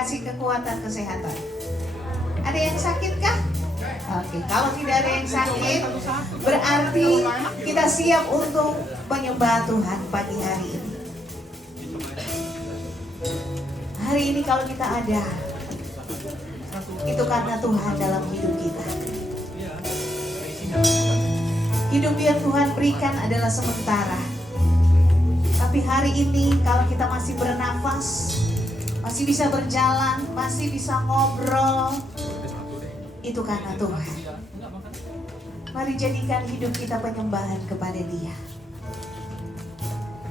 kasih kekuatan kesehatan. Ada yang sakit kah? Oke, kalau tidak ada yang sakit, berarti kita siap untuk menyembah Tuhan pagi hari ini. Hari ini kalau kita ada, itu karena Tuhan dalam hidup kita. Hidup yang Tuhan berikan adalah sementara. Tapi hari ini kalau kita masih bernafas, masih bisa berjalan, masih bisa ngobrol, itu karena Tuhan. Mari jadikan hidup kita penyembahan kepada Dia.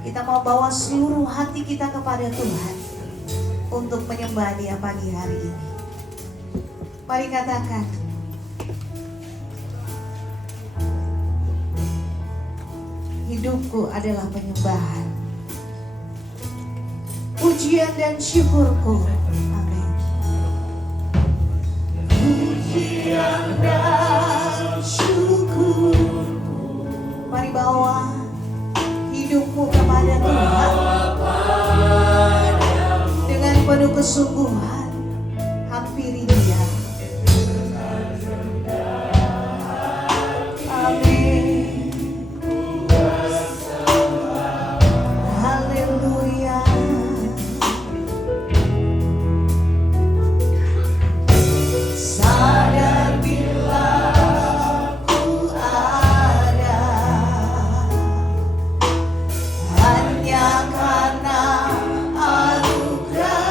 Kita mau bawa seluruh hati kita kepada Tuhan untuk menyembah Dia pagi hari ini. Mari katakan, hidupku adalah penyembahan, pujian dan syukurku. Amin. Pujian dan syukurku. Mari bawa hidupmu kepada Tuhan dengan penuh kesungguhan. Hampiri Dia. Amin. Haleluya. Sadar bila ku ada hanya karena anugerah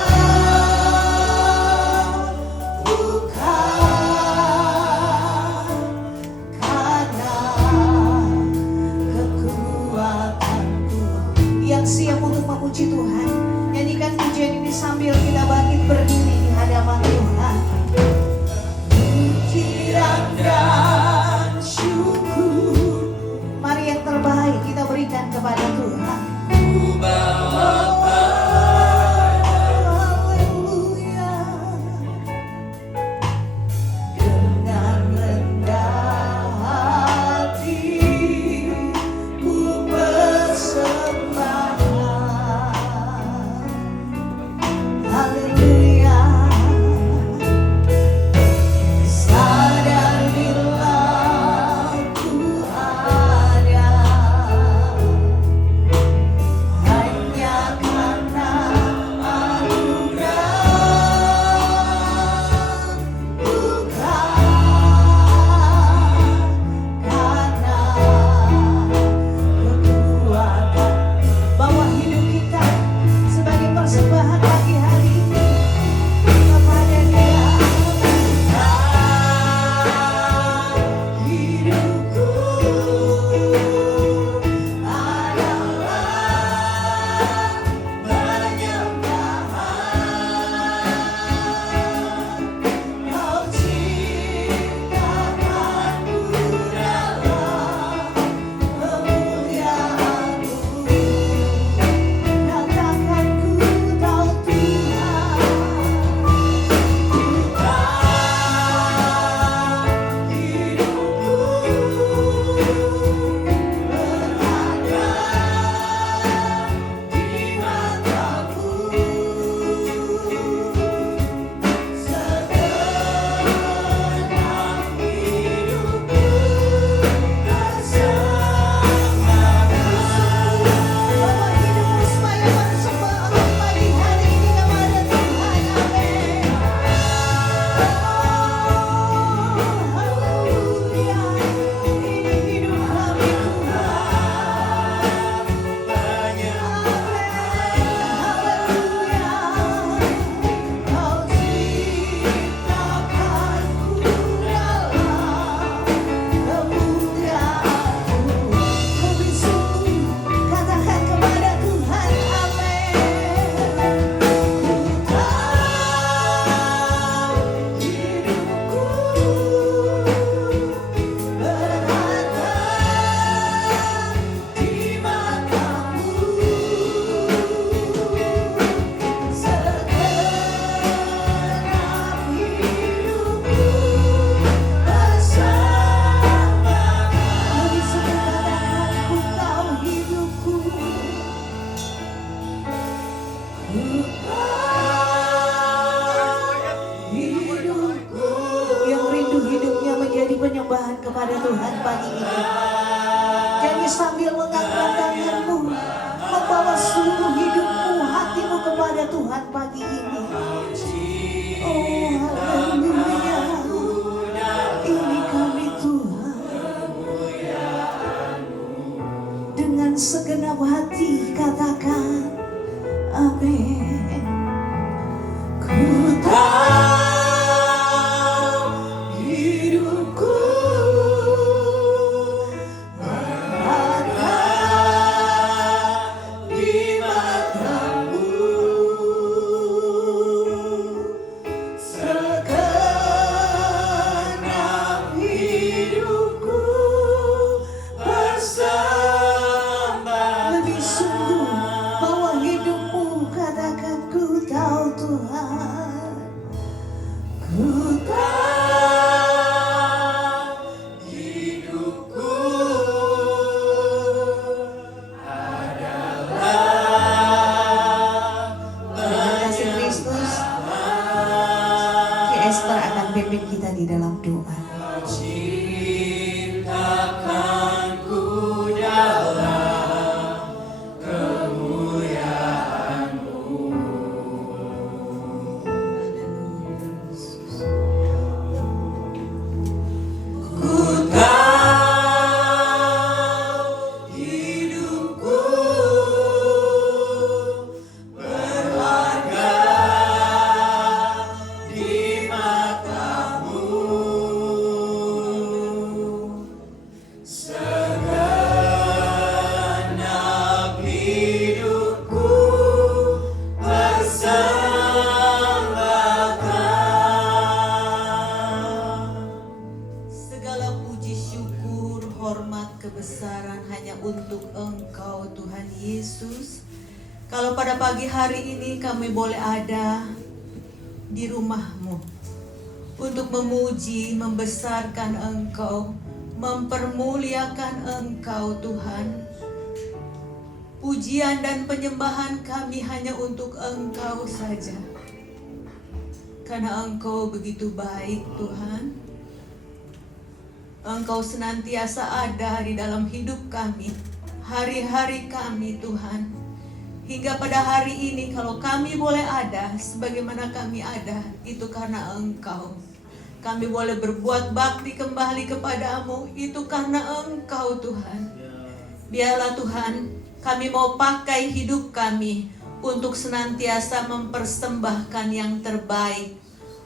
pagi ini. Jadi sambil mengangkat tanganmu, membawa seluruh hidupmu, hatimu kepada Tuhan pagi ini. Oh haleluya, ini kami Tuhan. Dengan segenap hati katakan amin. Ku tahu hidupku berharga di matamu. Segenap hidupku bersembah. Lebih sungguh bahwa hidupmu, katakan ku tahu Tuhan. Ku tahu hidupku dengan kasih Kristus, Ki Esther akan pimpin kita di dalam doa. Cintakanku dalam kemuliaanmu. Ku tahu hidupku berharga di matamu. Segenap hidupku persembahkan. Segala puji syukur, hormat, kebesaran hanya untuk Engkau Tuhan Yesus. Kalau pada pagi hari ini kami boleh ada di rumah-Mu untuk memuji, membesarkan Engkau, mempermuliakan Engkau Tuhan. Pujian dan penyembahan kami hanya untuk Engkau saja. Karena Engkau begitu baik Tuhan. Engkau senantiasa ada di dalam hidup kami, hari-hari kami Tuhan. Hingga pada hari ini kalau kami boleh ada sebagaimana kami ada, itu karena Engkau. Kami boleh berbuat bakti kembali kepadamu, itu karena Engkau Tuhan. Biarlah Tuhan, kami mau pakai hidup kami untuk senantiasa mempersembahkan yang terbaik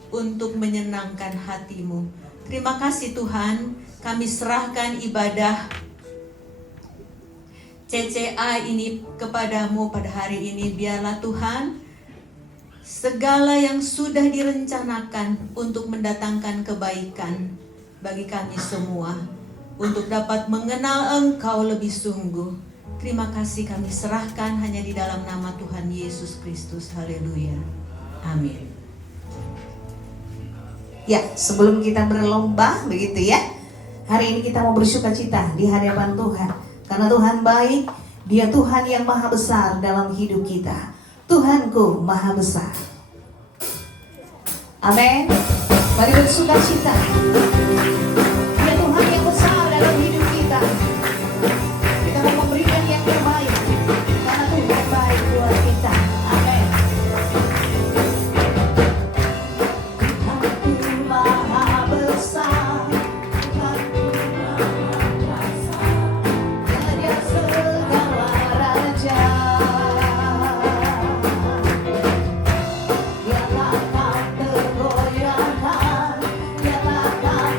untuk menyenangkan hati-Mu. Terima kasih Tuhan, kami serahkan ibadah CCA ini kepadamu pada hari ini. Biarlah Tuhan, segala yang sudah direncanakan untuk mendatangkan kebaikan bagi kami semua, untuk dapat mengenal Engkau lebih sungguh. Terima kasih kami serahkan hanya di dalam nama Tuhan Yesus Kristus. Haleluya. Amin. Ya, sebelum kita berlomba begitu ya, hari ini kita mau bersukacita di hadapan Tuhan. Karena Tuhan baik, Dia Tuhan yang maha besar dalam hidup kita. Tuhanku maha besar. Amin. Mari bersukacita. Dia Tuhan yang besar dalam hidup kita. Kita mau memberikan yang terbaik, karena Tuhan baik buat kita. Amin. Tuhanku maha besar. Tuhanku maha besar. Raja segala raja. Dia takkan tergoyahkan. Dia takkan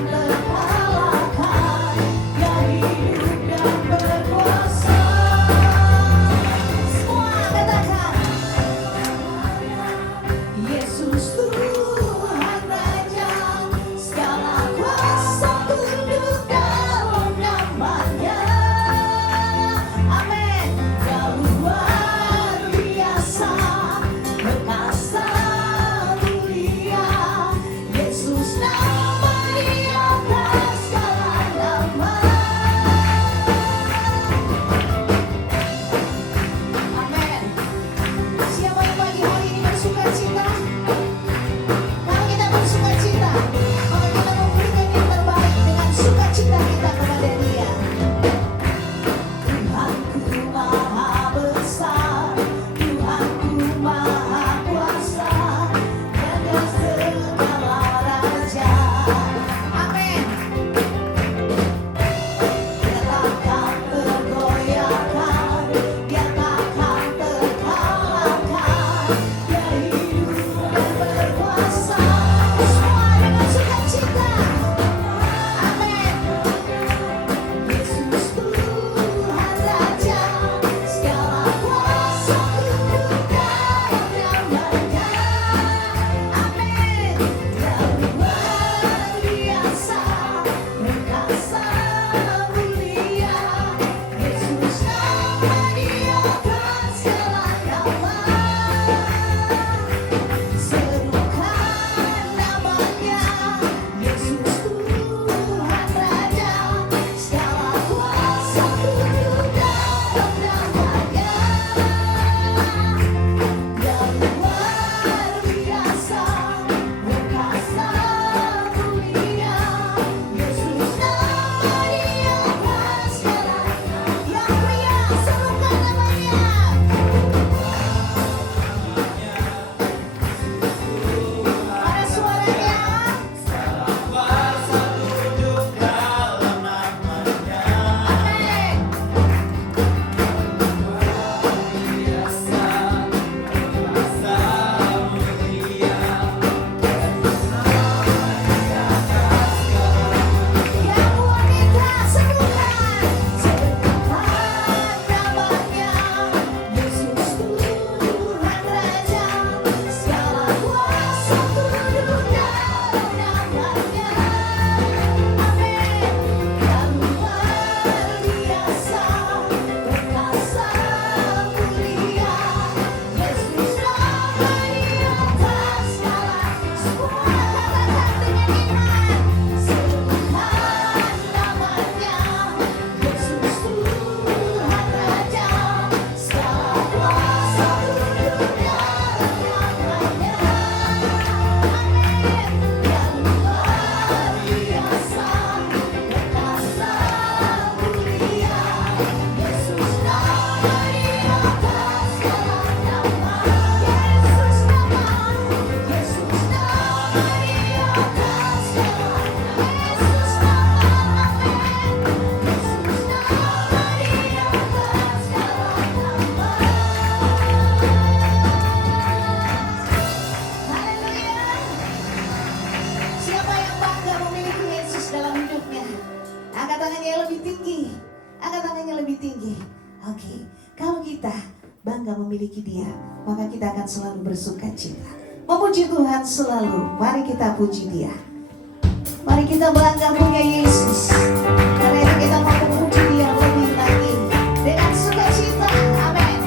lebih tinggi. Angkat tangannya lebih tinggi. Oke, kalau kita bangga memiliki Dia, maka kita akan selalu bersuka cita. Memuji Tuhan selalu. Mari kita puji Dia. Mari kita bangga punya Yesus. Karena itu kita mau memuji Dia lebih lagi dengan sukacita. Amin.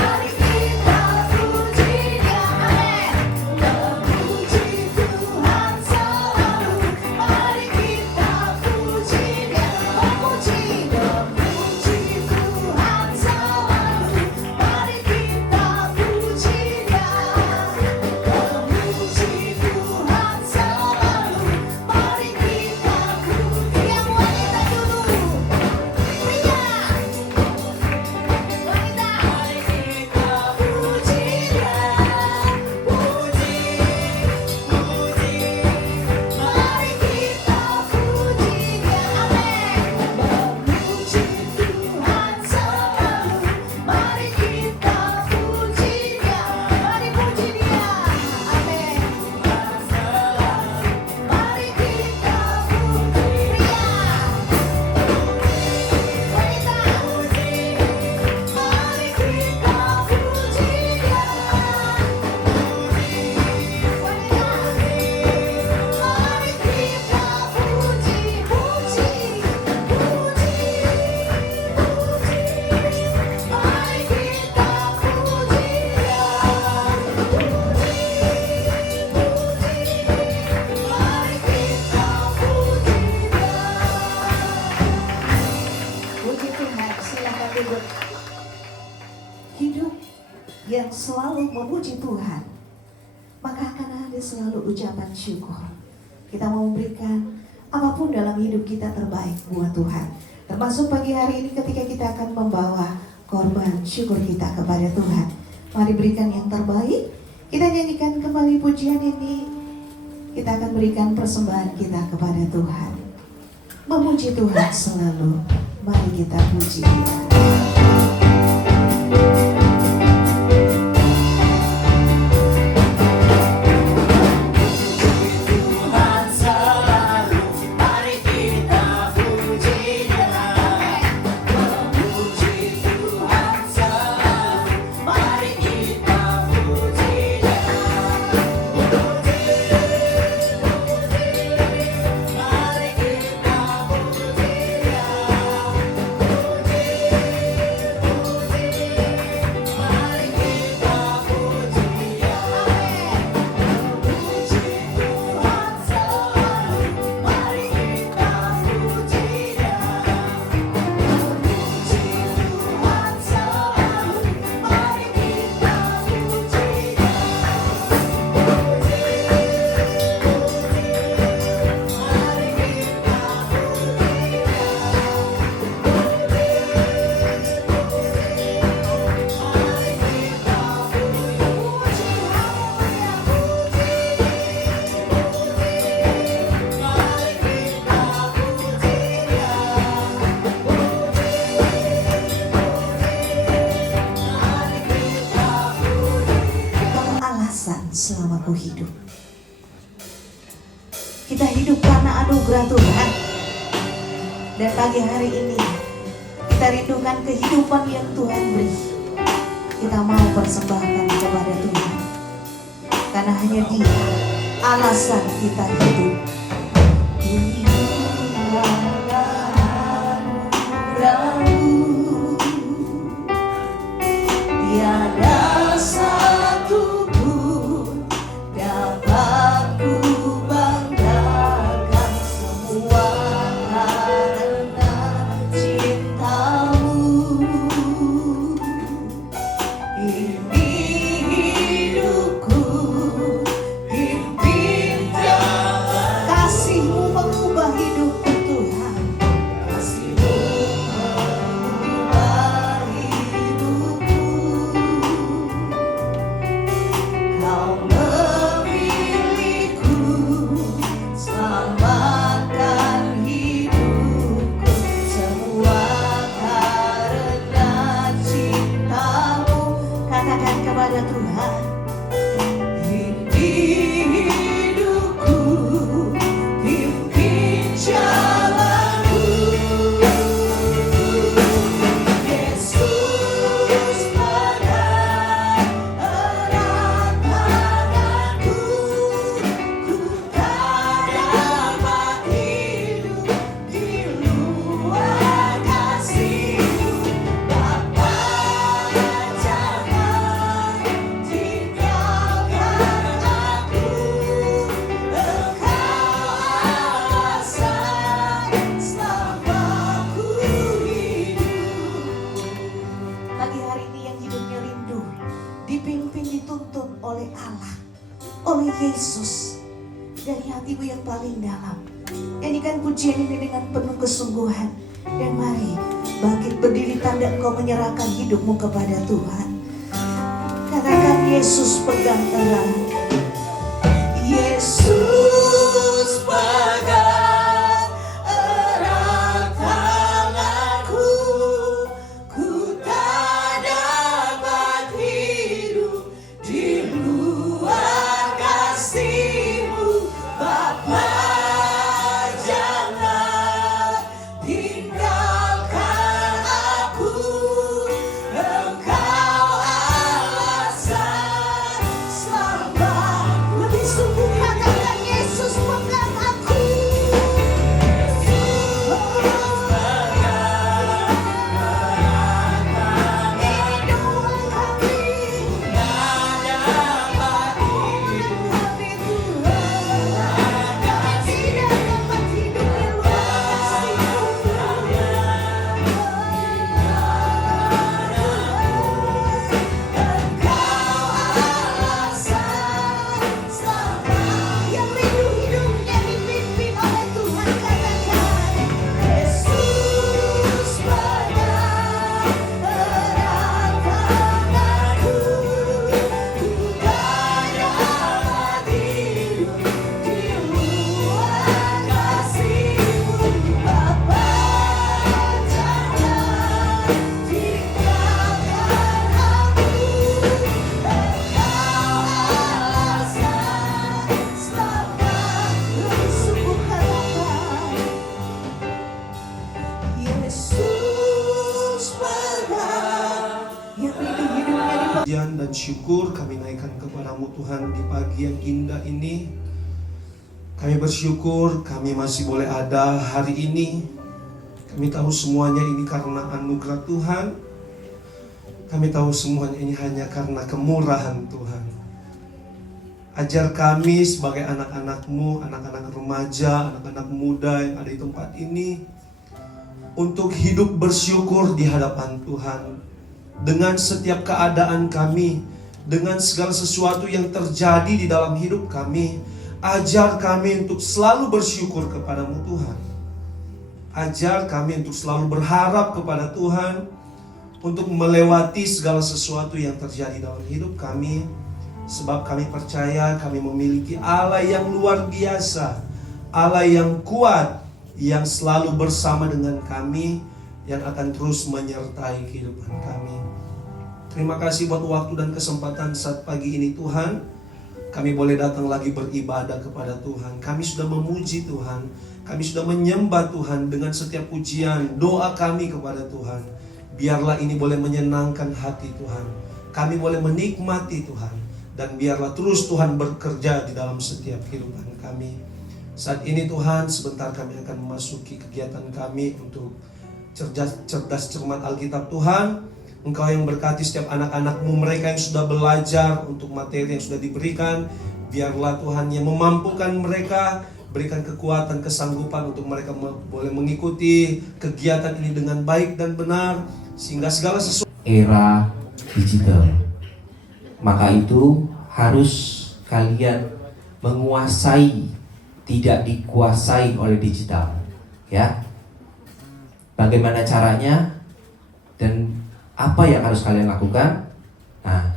Mari kita puji Dia. Amin. Memuji Tuhan selalu. Mari kita puji Dia. Memuji Tuhan selalu. Mari kita puji Dia. Hidup yang selalu memuji Tuhan, maka akan ada selalu ucapan syukur. Kita mau memberikan apapun dalam hidup kita terbaik buat Tuhan. Termasuk pagi hari ini ketika kita akan membawa korban syukur kita kepada Tuhan. Mari berikan yang terbaik. Kita nyanyikan kembali pujian ini. Kita akan berikan persembahan kita kepada Tuhan. Memuji Tuhan selalu. Mari kita puji Dia. Selama ku hidup, kita hidup karena anugerah Tuhan. Dan pagi hari ini kita rindukan kehidupan yang Tuhan beri. Kita mau persembahkan kepada Tuhan, karena hanya Dia alasan kita hidup. Tiada satu kasih-Mu Yesus dari hatimu yang paling dalam. Nyanyikan pujian ini dengan penuh kesungguhan. Dan mari bangkit berdiri tanda engkau menyerahkan hidupmu kepada Tuhan. Katakan Yesus pegang erat. Yesus pegang erat tanganku. Ku tak dapat hidup di luar kasih-Mu, Bapa. Jangan tinggalkan aku. Engkau alasan selamat. Lebih sungguh katakan Yesus pegang aku. Pujian dan syukur kami naikkan kepada-Mu Tuhan di pagi yang indah ini. Kami bersyukur kami masih boleh ada hari ini. Kami tahu semuanya ini karena anugerah Tuhan. Kami tahu semuanya ini hanya karena kemurahan Tuhan. Ajar kami sebagai anak-anak-Mu, anak-anak remaja, anak-anak muda yang ada di tempat ini, untuk hidup bersyukur di hadapan Tuhan. Dengan setiap keadaan kami, dengan segala sesuatu yang terjadi di dalam hidup kami, ajar kami untuk selalu bersyukur kepada-Mu Tuhan. Ajar kami untuk selalu berharap kepada Tuhan, untuk melewati segala sesuatu yang terjadi dalam hidup kami. Sebab kami percaya kami memiliki Allah yang luar biasa, Allah yang kuat, yang selalu bersama dengan kami, yang akan terus menyertai kehidupan kami. Terima kasih buat waktu dan kesempatan saat pagi ini Tuhan. Kami boleh datang lagi beribadah kepada Tuhan. Kami sudah memuji Tuhan. Kami sudah menyembah Tuhan dengan setiap pujian, doa kami kepada Tuhan. Biarlah ini boleh menyenangkan hati Tuhan. Kami boleh menikmati Tuhan. Dan biarlah terus Tuhan bekerja di dalam setiap kehidupan kami. Saat ini Tuhan, sebentar kami akan memasuki kegiatan kami untuk cerdas cermat Alkitab Tuhan. Engkau yang berkati setiap anak-anak-Mu, mereka yang sudah belajar untuk materi yang sudah diberikan. Biarlah Tuhan yang memampukan mereka, berikan kekuatan, kesanggupan untuk mereka boleh mengikuti kegiatan ini dengan baik dan benar, sehingga segala sesuatu. Era digital, maka itu harus kalian menguasai, tidak dikuasai oleh digital, ya. Bagaimana caranya dan apa yang harus kalian lakukan? Nah,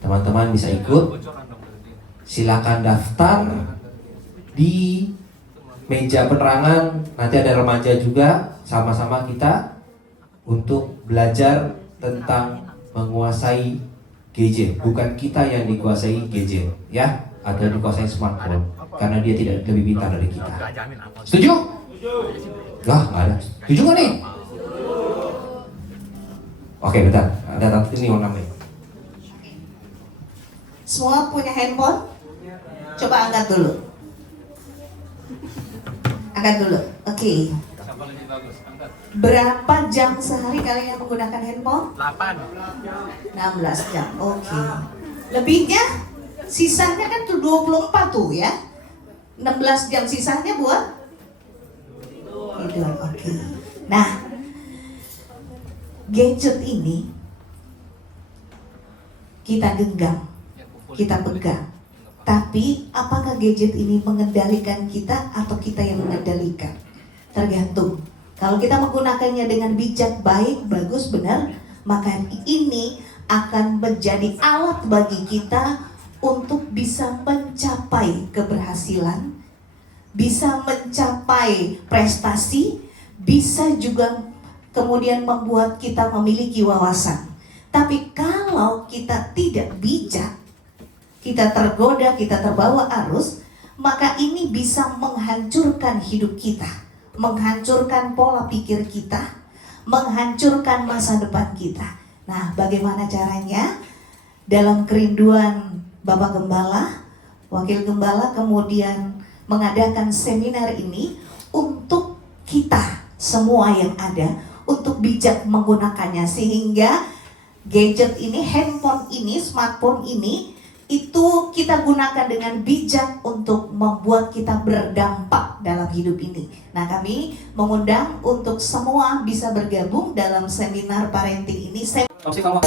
teman-teman bisa ikut. Silakan daftar di meja penerangan. Nanti ada remaja juga, sama-sama kita untuk belajar tentang menguasai gadget. Bukan kita yang dikuasai gadget, ya, atau dikuasai smartphone, karena dia tidak lebih pintar dari kita. Setuju? Lah, nggak ada. Setuju nggak nih? Oke, bentar. Ada tante ini warna merah. Semua punya handphone? Coba angkat dulu. Angkat dulu. Oke. Berapa jam sehari kalian menggunakan handphone? 16 jam. Oke. Lebihnya? Sisanya kan tuh 24 tuh ya. 16 jam sisanya buat tidur. Oke. Nah, gadget ini kita genggam, kita pegang, Tapi apakah gadget ini mengendalikan kita atau kita yang mengendalikan? Tergantung. Kalau kita menggunakannya dengan bijak, baik, bagus, benar, maka ini akan menjadi alat bagi kita untuk bisa mencapai keberhasilan, bisa mencapai prestasi, bisa juga kemudian membuat kita memiliki wawasan. Tapi kalau kita tidak bijak, kita tergoda, kita terbawa arus, maka ini bisa menghancurkan hidup kita, menghancurkan pola pikir kita, menghancurkan masa depan kita. Nah, bagaimana caranya? Dalam kerinduan Bapak Gembala, Wakil Gembala kemudian mengadakan seminar ini untuk kita semua yang ada, untuk bijak menggunakannya, sehingga gadget ini, handphone ini, smartphone ini, itu kita gunakan dengan bijak untuk membuat kita berdampak dalam hidup ini. Nah, kami mengundang untuk semua bisa bergabung dalam seminar parenting ini. Kalau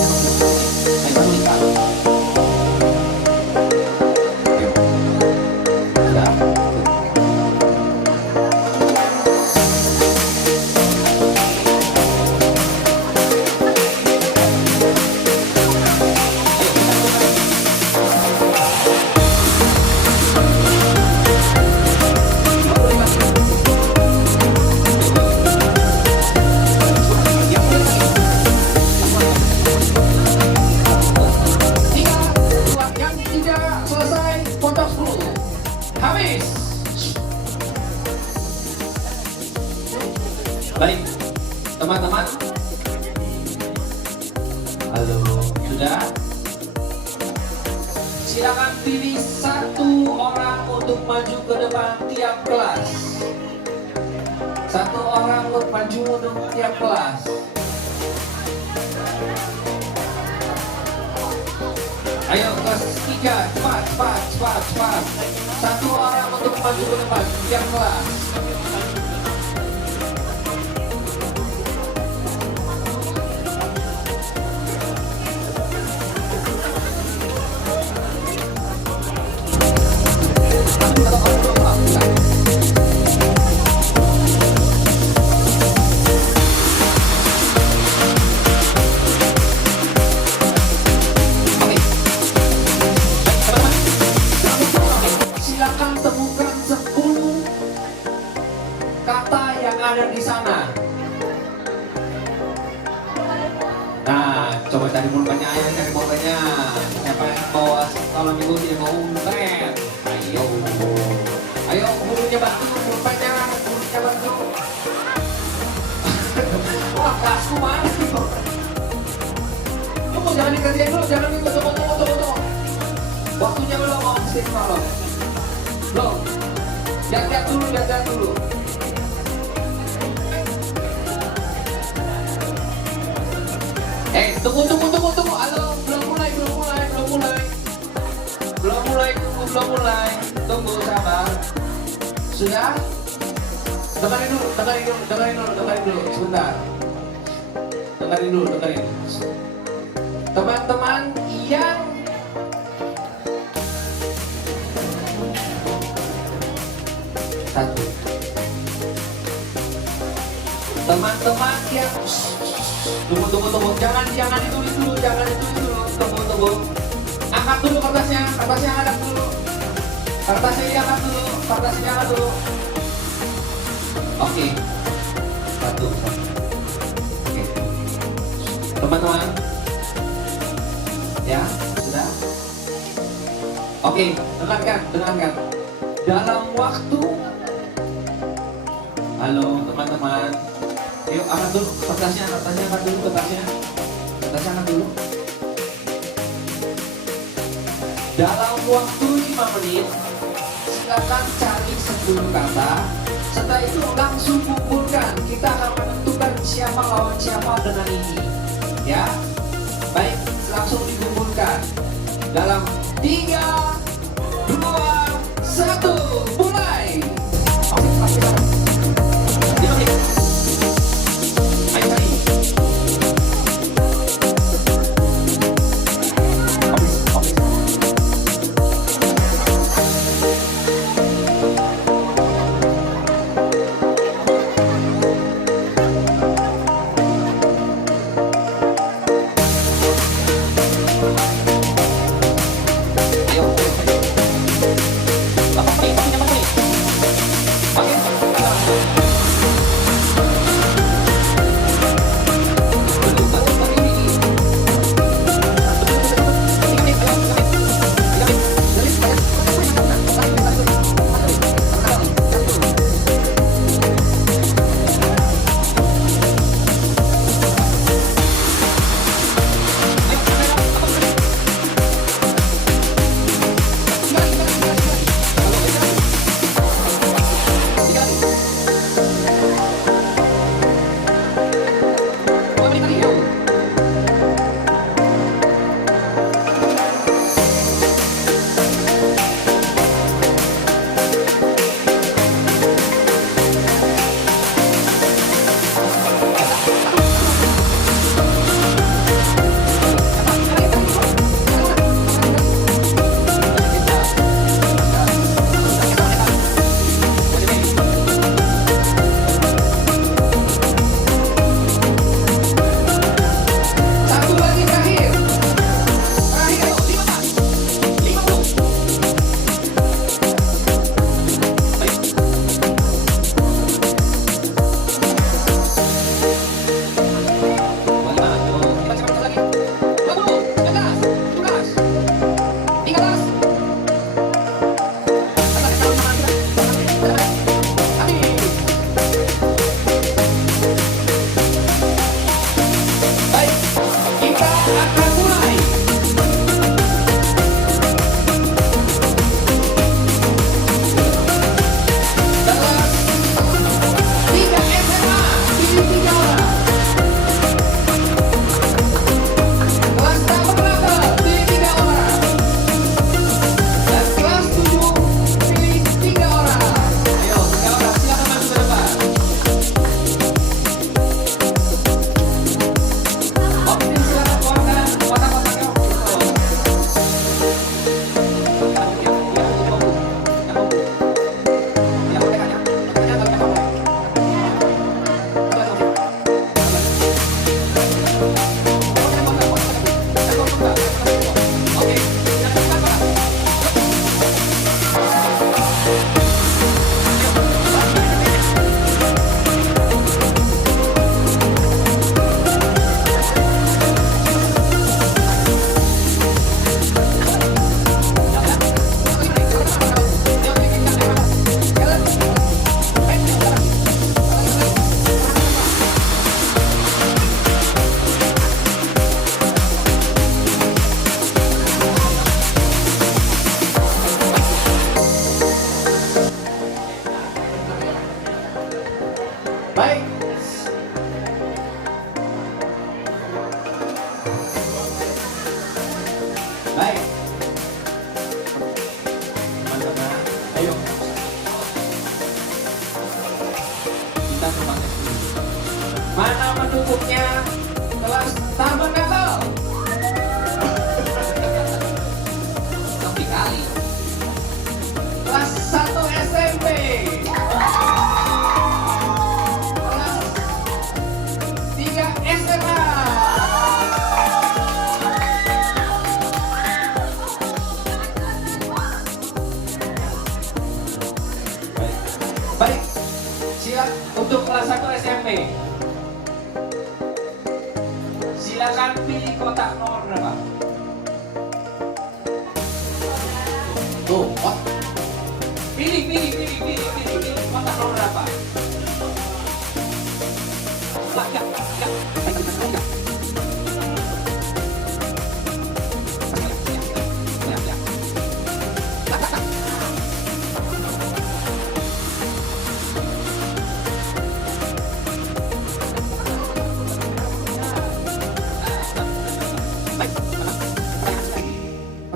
baik, teman-teman. Halo, sudah? Silakan pilih satu orang untuk maju ke depan tiap kelas. Satu orang untuk maju untuk tiap kelas. Ayo, kelas 3, cepat. Satu orang untuk maju ke depan tiap kelas. Silakan temukan 10 kata yang ada di sana. Nah, coba cari pulpennya, ayo cari pulpennya. Siapa yang bawa kalau minggu dia mau keren? Ayo, gurunya bantu, pulpennya bantu. Wah, kelasku mana sih? Tunggu, jangan dikerjain dulu, jangan tunggu. Waktunya belum, mau istighfar belum. Lihat dulu. Tunggu. Halo, belum mulai. Tunggu, sabar. Sudah? Dengarin dulu, sebentar. Dengarin dulu. Teman-teman yang satu. Teman-teman yang tunggu. Jangan ditulis dulu. Tunggu. Angkat dulu kertasnya angkat dulu. Kertasnya diangkat dulu. Oke. Satu. Oke. Teman-teman. Ya, sudah. Oke, dengarkan. Dalam waktu. Halo, teman-teman. Yuk, angkat dulu kertasnya angkat dulu. Dalam waktu 5 menit, silakan cari 10 kata. Setelah itu langsung kumpulkan. Kita akan menentukan siapa lawan siapa dengan ini. Ya, baik, langsung dikumpulkan. Dalam 3, 2, 1, mulai. Ayo cari. Baik. Baik. Teman-teman, ayo. Kita semangat. Mana pendukungnya kelas Tabernakel? Tapi kali. Kelas 1 SMP. Kelas 3 SMA. Baik, siap untuk kelas 1 SMP. Silakan pilih kotak nomor berapa? Tuh, oh. Pilih kotak nomor berapa? Pertanyaan 1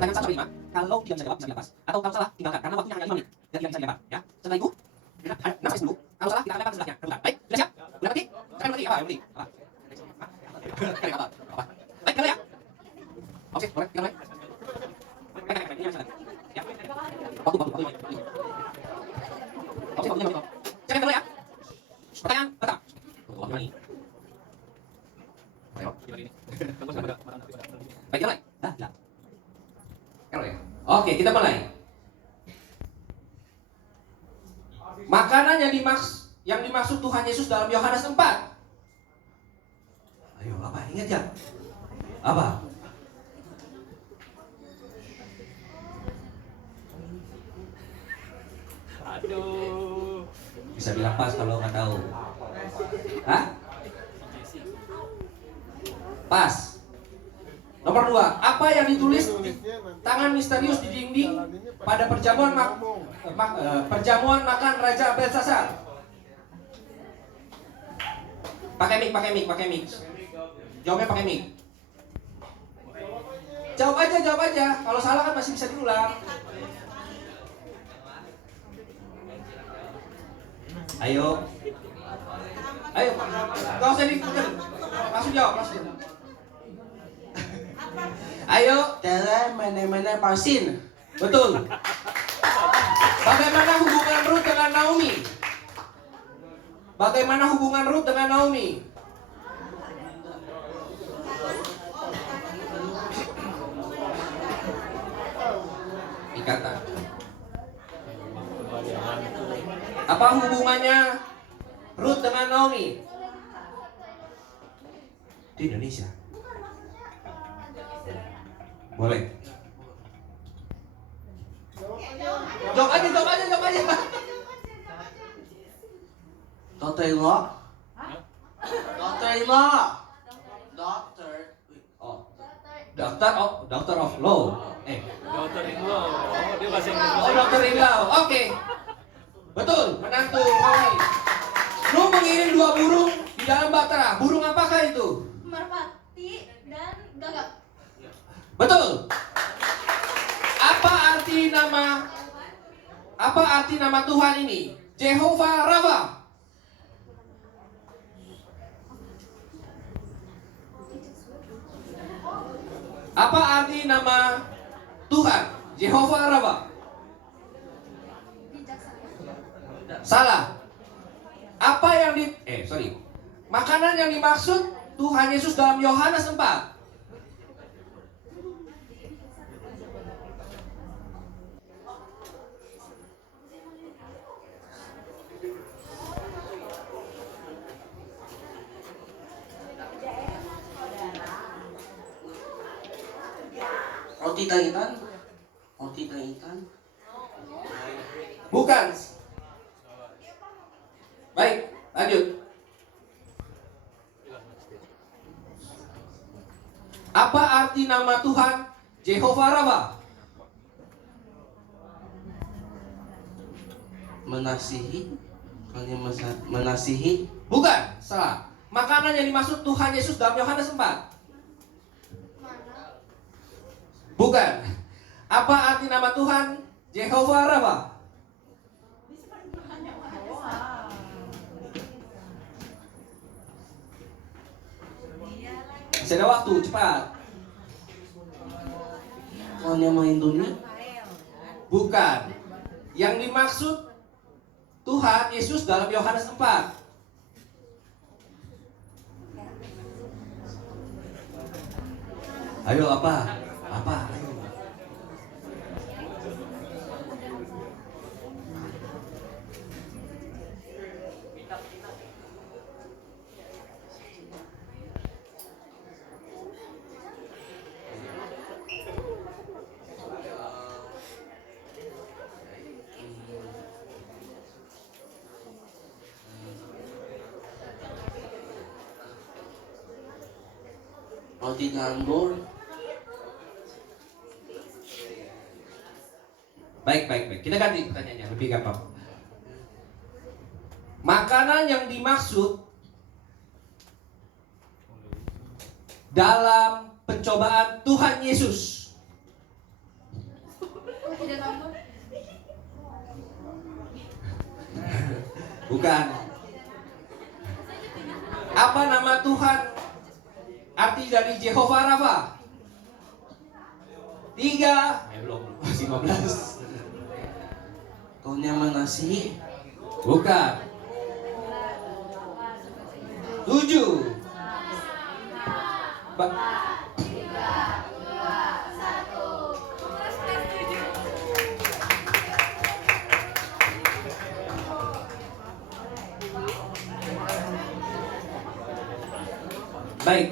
sampai 5, kalau tidak bisa jawab bisa dilepas, atau kalau salah tinggalkan karena waktunya hanya 5 menit dan tidak bisa dilempar, ya. Setelah itu, nafas dulu. Kalau salah kita lempar ke sebelahnya. Rebutan. Baik, sudah siap? Udah ngerti? Sekarang ngerti apa? Yang penting apa? Apa? Baik, kita mulai ya. Oke, boleh kita mulai. Baik, ini yang salah. Ya. Waktu. Oke, waktunya. Siap, kita mulai ya. Pertanyaan pertama. Waktu ini. Ayo, gimana ini? Baik, kita mulai. Dah. Oke, kita mulai. Makanan yang dimaksud Tuhan Yesus dalam Yohanes 4. Ayo, apa? Ingat ya? Apa? Aduh. Bisa dilepas kalau nggak tahu. Hah? Pas. Nomor 2, apa yang ditulis di tangan misterius di dinding pada perjamuan makan Raja Belsasar? Pakai mic. Jawabnya pakai mic. Jawab aja. Kalau salah kan masih bisa diulang. Ayo. Gak usah diputar. Langsung jawab. Ayo, Cara mana-mana pasin. betul. Bagaimana hubungan Ruth dengan Naomi? Ikatan. Apa hubungannya Ruth dengan Naomi? Di Indonesia. Boleh. Jawab aja. Daughter-in-law. Doctor of Law. Daughter-in-law. Oh, dia bahasa Inggris. Oh, daughter-in-law. Oke. Betul, menantu Naomi. Nuh mengirim 2 burung di dalam bahtera. Burung apakah itu? Merpati dan gagak. Betul. Apa arti nama Tuhan ini? Jehovah Rafa. Apa arti nama Tuhan? Jehovah Rafa. Salah. Makanan yang dimaksud Tuhan Yesus dalam Yohanes 4. Roti tangitan. Bukan. Baik, lanjut. Apa arti nama Tuhan Jehovah Rafa? Mengasihi. Bukannya mengasihi. Bukan, salah. Makanan yang dimaksud Tuhan Yesus dalam Yohanes 4. Bukan. Apa arti nama Tuhan? Jehovah Rafa. Masih ada waktu, cepat. Tuhan yang main dunia. Bukan. Yang dimaksud Tuhan Yesus dalam Yohanes 4. Ayo apa? Apa? Ayo. Roti nganggur. Baik. Kita ganti pertanyaannya, lebih gampang. Makanan yang dimaksud dalam pencobaan Tuhan Yesus. Bukan. Apa nama Tuhan? Arti dari Jehovah Rafa? 3. Belum. Masih 15. Tuhan yang mengasihi. Bukan. 7.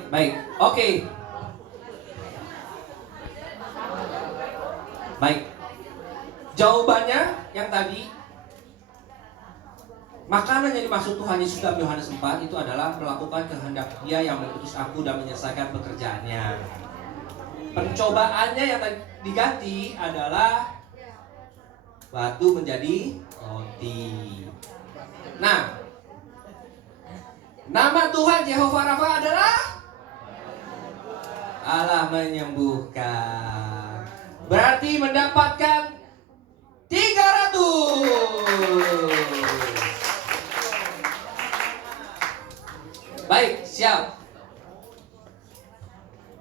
Baik. Oke. Baik. Jawabannya yang tadi, makanan yang dimaksud Tuhan Yesus dalam Yohanes 4 itu adalah melakukan kehendak Dia yang mengutus aku dan menyelesaikan pekerjaannya. Pencobaannya yang tadi diganti adalah batu menjadi roti. Nah, nama Tuhan Jehovah Rafa adalah Allah menyembuhkan. Berarti mendapatkan 300. Baik, siap.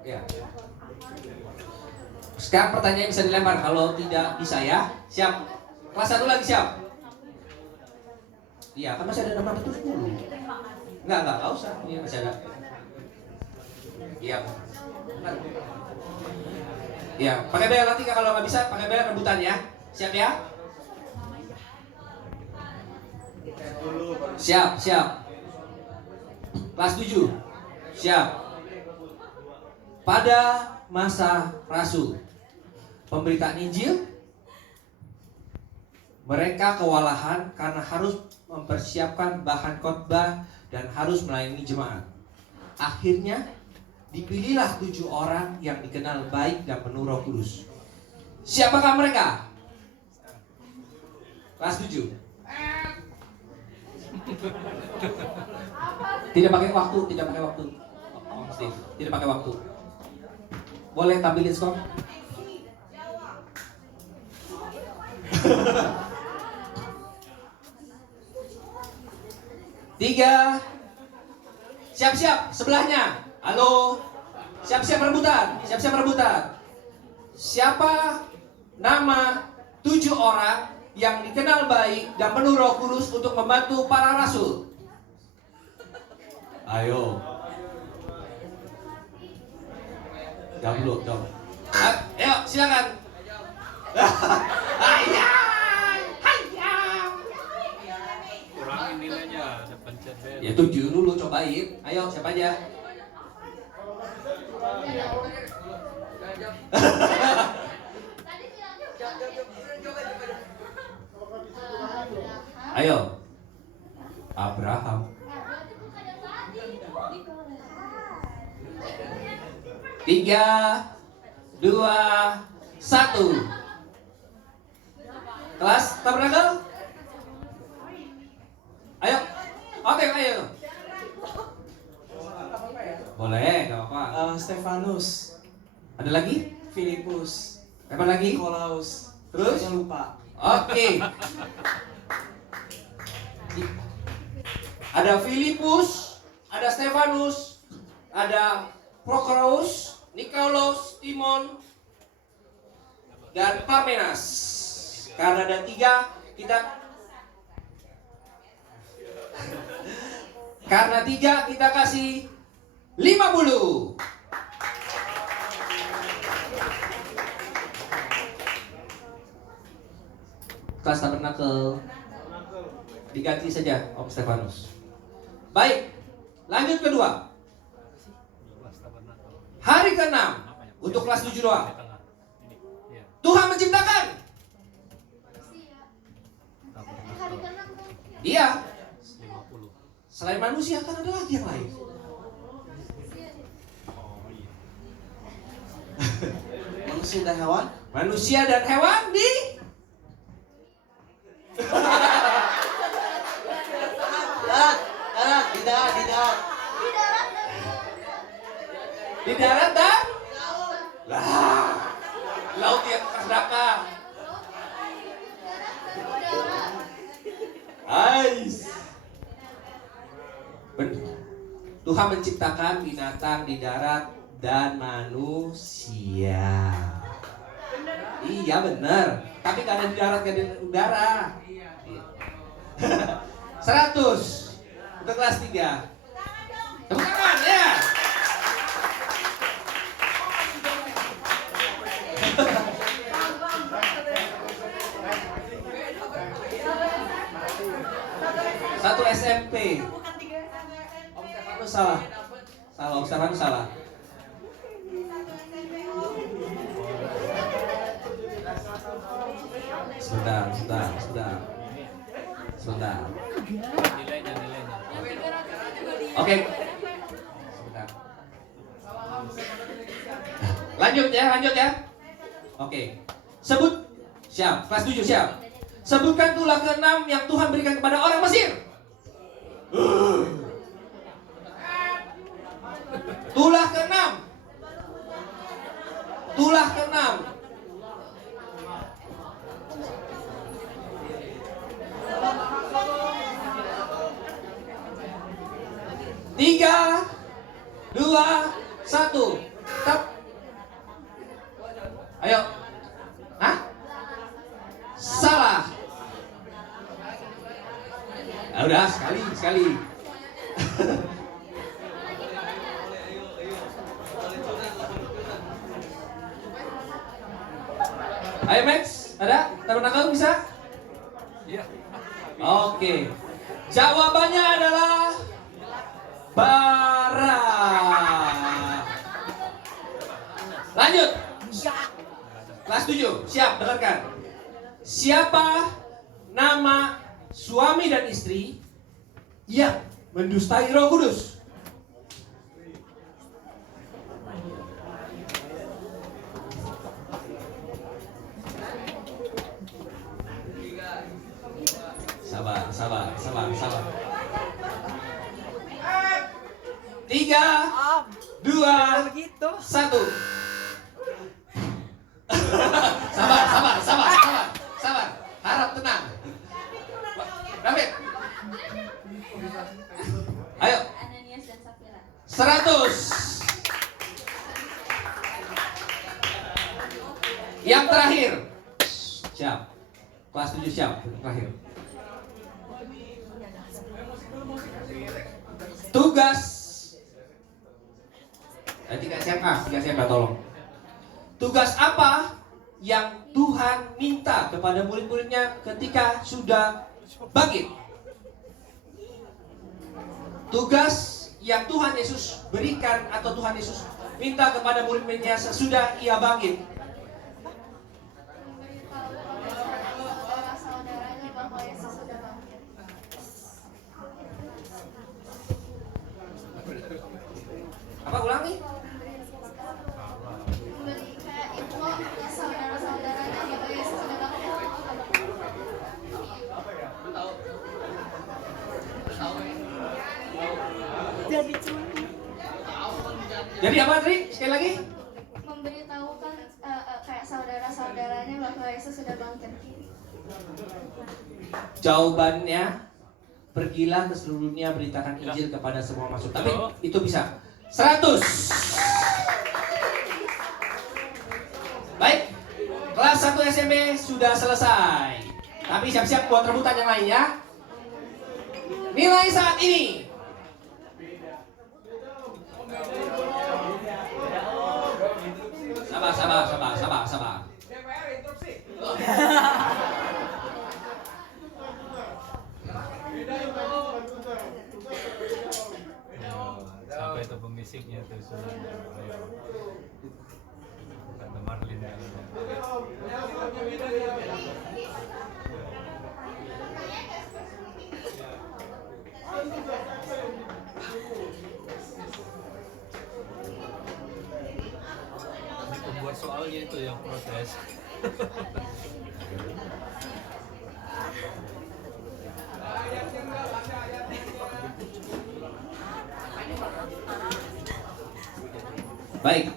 Ya. Sekarang pertanyaan bisa dilempar. Kalau tidak bisa ya, siap. Kelas 1 lagi siap. Iya, kan masih ada 610. Enggak usah. Iya, masih ada. Iya. Iya, pakai bel nanti kalau nggak bisa pakai bel rebutan ya. Siap ya? Siap. Kelas 7. Siap. Pada masa Rasul pemberitaan Injil, mereka kewalahan karena harus mempersiapkan bahan khotbah dan harus melayani jemaat. Akhirnya dipilihlah 7 orang yang dikenal baik dan penuh Roh Kudus. Siapakah mereka? Kelas 7. Tidak pakai waktu. Oh, Steve, tidak pakai waktu. Boleh tampilin skor? Tiga. Siap-siap sebelahnya. Halo. Siap-siap rebutan. Siapa nama 7 orang yang dikenal baik dan penuh Roh Kudus untuk membantu para rasul? Ayo. Jawab. Ayo, silakan. Kurangin nilainya, ada pencet bel. Ya 7 dulu, cobain. Ayo, siapa aja? Ayo. Abraham. Tiga, 2, 1. Kelas tabernakel? Ayo. Oke, ayo. Boleh, gak apa-apa. Stefanus, Ada lagi? Filipus, Apa lagi? Nikolaus. Terus? Saya lupa. Oke. Ada Filipus, ada Stefanus, ada Prochorus, Nikolaus, Timon, dan Parmenas. Karena ada 3, kita kasih 50. Kelas tabernakel diganti saja Om Stefanus. Baik, lanjut kedua. Hari ke-6 untuk kelas 7 doang. Tuhan menciptakan. Hari ke-6 tuh. Iya. Selain manusia kan ada lagi yang lain. Manusia dan hewan? Manusia dan hewan di Darat, di darat. Di darat dan di darat dan lah laut yang bekas daka. Ais. Tuhan menciptakan binatang di darat dan manusia. Iya benar. Tapi gak ada di darat, gak ada di udara. 100 untuk kelas 3. Tepuk tangan ya. Satu SMP. Om Stefanus salah. Om Stefanus salah. Sebentar. Nilainya. Oke. Sebentar. Lanjut ya. Oke. Sebut. Siap. Kelas 7 siap. Sebutkan tulah ke-6 yang Tuhan berikan kepada orang Mesir. Tulah ke-6. Tulah ke-6. Tiga, 2, 1. Stop. Ayo. Hah? Salah. Ya udah, sekali. Ayo Max, ada? Tabernakel bisa? Iya. Oke. Jawabannya adalah bara. Lanjut. Kelas 7, siap dengarkan. Siapa nama suami dan istri yang mendustai Roh Kudus? Sabar. 3, 2, 1. Sabar. Harap tenang. David. Ayo. Ananias dan Safira. 100. Yang terakhir. Siap. Kelas 7 siap. Terakhir. Tugas 3 SMA tolong. Tugas apa yang Tuhan minta kepada murid-muridnya ketika sudah bangkit? Tugas yang Tuhan Yesus berikan atau Tuhan Yesus minta kepada murid-muridnya sesudah ia bangkit. Memberitahu kepada saudaranya bahwa Yesus sudah bangkit. Apa ulangi? Memberikan info ke saudara-saudaranya bahwa Yesus sudah bangkit. Jadi apa tadi? Sekali lagi. Memberitahukan kayak saudara-saudaranya bahwa Yesus sudah bangkit. Jawabannya, pergilah ke seluruh dunia, beritakan Injil kepada semua makhluk. Tapi itu bisa 100. Baik, kelas 1 SMP sudah selesai. Tapi siap-siap buat rebutan yang lain ya. Nilai saat ini. Sabar. Sampai itu pemisiknya tuh sudah. Kata Marlin. Ini pembuat soalnya itu yang protes. Baik.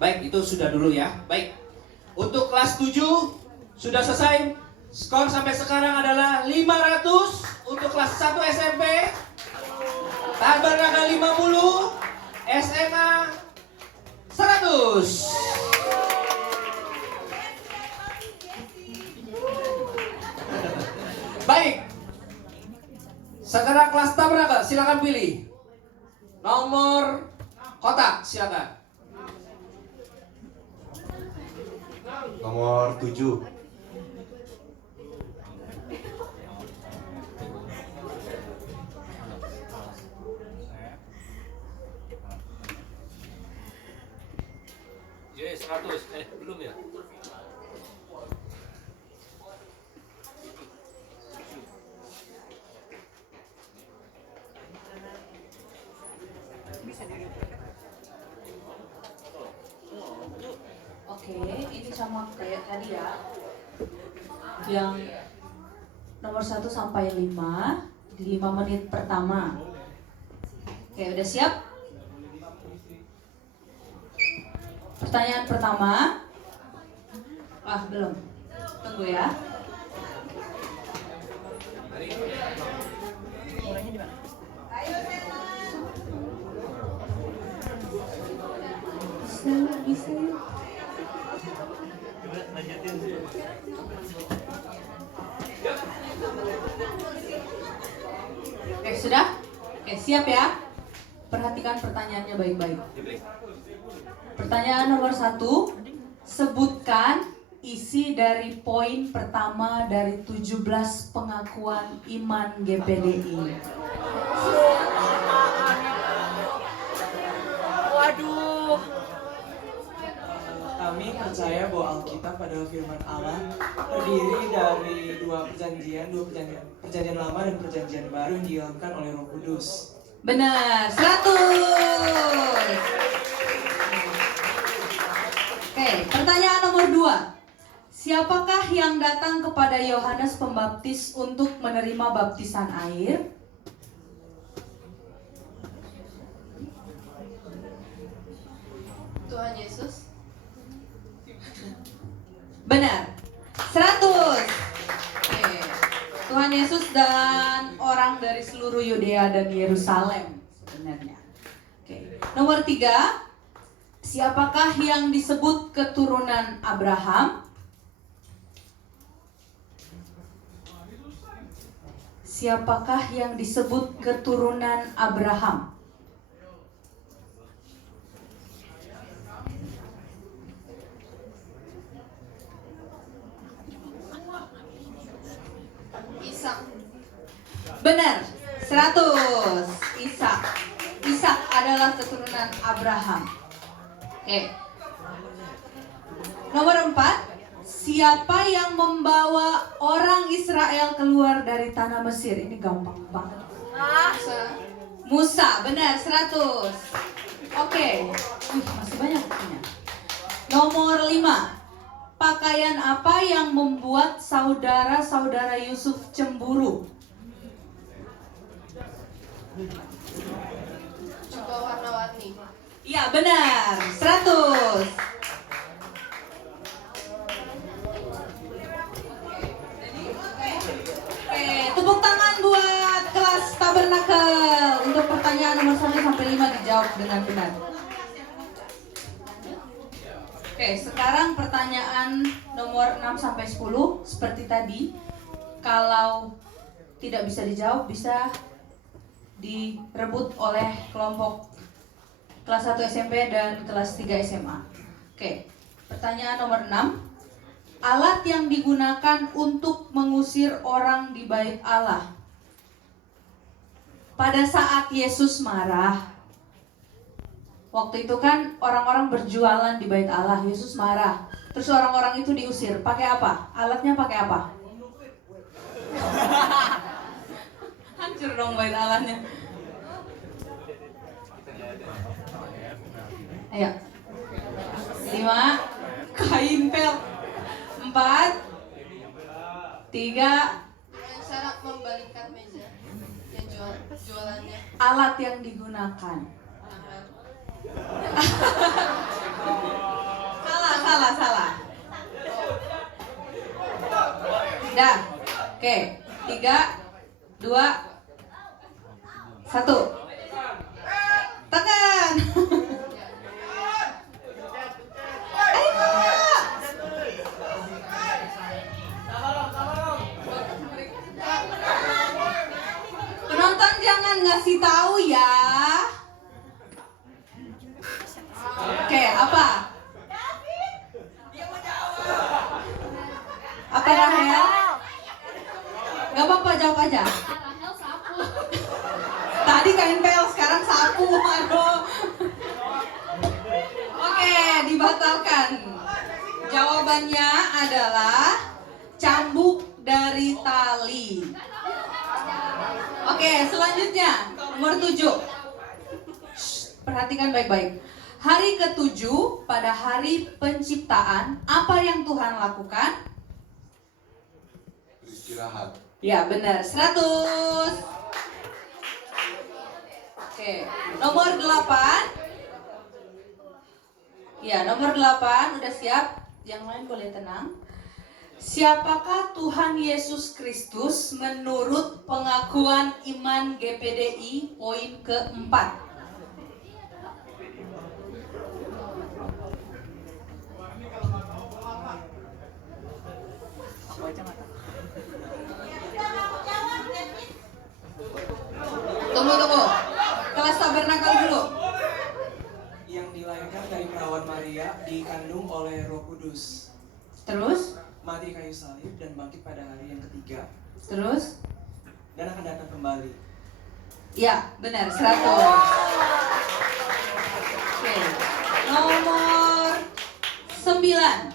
Baik, itu sudah dulu ya. Baik. Untuk kelas 7 sudah selesai. Skor sampai sekarang adalah 500 untuk kelas 1 SMP. Tabernaga 50, SMA 100. Baik. Sekarang kelas Tabernaga, silakan pilih. Nomor kotak, silakan. Nomor 7. Yes, 100. Belum ya? Oke, ini sama kayak tadi ya. Yang nomor 1 sampai 5 di 5 menit pertama. Oke, udah siap? Pertanyaan pertama. Belum. Tunggu ya. Bisa. Oke, sudah? Oke, siap ya? Perhatikan pertanyaannya baik-baik. Pertanyaan nomor 1, sebutkan isi dari poin pertama dari 17 pengakuan iman GPDI. Waduh. Kami percaya bahwa Alkitab adalah firman Allah, terdiri dari dua perjanjian lama dan perjanjian baru yang diilhamkan oleh Roh Kudus. Benar, 100. Oke, pertanyaan nomor 2. Siapakah yang datang kepada Yohanes Pembaptis untuk menerima baptisan air? Tuhan Yesus. Benar, 100. Oke. Tuhan Yesus dan orang dari seluruh Yudea dan Yerusalem sebenarnya. Oke. Nomor 3, siapakah yang disebut keturunan Abraham? Siapakah yang disebut keturunan Abraham? Ishak. Benar, 100. Ishak adalah keturunan Abraham. Oke. Nomor 4, siapa yang membawa orang Israel keluar dari tanah Mesir? Ini gampang banget. Musa, benar, 100. Oke. Masih banyak buktinya. Nomor 5, Pakaian apa yang membuat saudara-saudara Yusuf cemburu? Coba warna-warni. Iya benar, 100. Oke, tepuk tangan buat kelas Tabernakel untuk pertanyaan nomor 1 sampai 5 dijawab dengan benar. Oke, sekarang pertanyaan nomor 6 sampai 10 seperti tadi. Kalau tidak bisa dijawab bisa direbut oleh kelompok kelas 1 SMP dan kelas 3 SMA. Oke, pertanyaan nomor 6. Alat yang digunakan untuk mengusir orang di bait Allah. Pada saat Yesus marah, waktu itu kan orang-orang berjualan di bait Allah, Yesus marah. Terus orang-orang itu diusir, pakai apa? Alatnya pakai apa? Hancur dong bait Allahnya. Ayo. 5, kain pel. 4, 3. Dengan cara membalikkan meja yang jualannya. Alat yang digunakan. Tangan. Salah. Dah. Oke. 3, 2, 1. Tekan. Penonton jangan ngasih tahu ya. Oke, apa? Apa Rahel? Gak apa-apa, jawab aja. Rahel sapu. Tadi kain pel, sekarang sapu. Aduh. Oke, dibatalkan. Jawabannya adalah cambuk dari tali. Oke, selanjutnya nomor 7. Perhatikan baik-baik. Hari ke-7 pada hari penciptaan, apa yang Tuhan lakukan? Istirahat. Ya, benar. 100. Oke, nomor 8. Ya, nomor 8 udah siap. Yang lain boleh tenang. Siapakah Tuhan Yesus Kristus menurut pengakuan iman GPDI poin keempat? Tunggu. Kelas Tabernakel dulu. Yang dilahirkan dari perawan Maria, dikandung oleh Roh Kudus, Terus? mati di kayu salib dan bangkit pada hari yang ketiga, Terus? dan akan datang kembali. Ya, benar, 100. Oke. Nomor 9.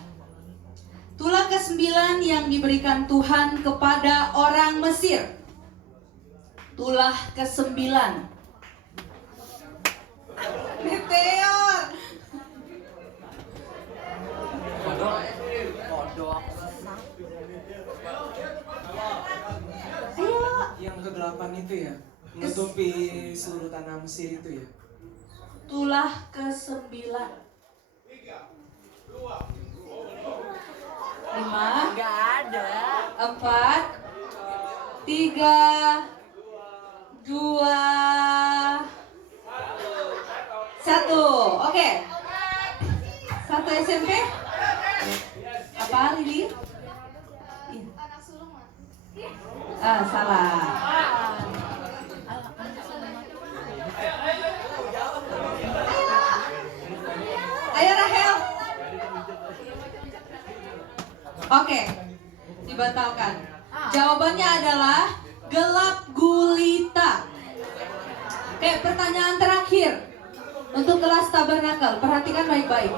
Tulah ke-9 yang diberikan Tuhan kepada orang Mesir. Tulah ke-9. Meteor. Ayo. Yang ke-8 itu ya, menutupi seluruh tanah Mesir itu ya. Tulah ke-9. 5. Enggak ada. 4, 3, 2, 1. Oke. 1 SMP. Apa Lili? Iya. Anak sulung mah. Salah. Ayo Rahel. Oke, dibatalkan. Jawabannya adalah gelap gulita. Oke, pertanyaan terakhir untuk kelas Tabernakel. Perhatikan baik-baik.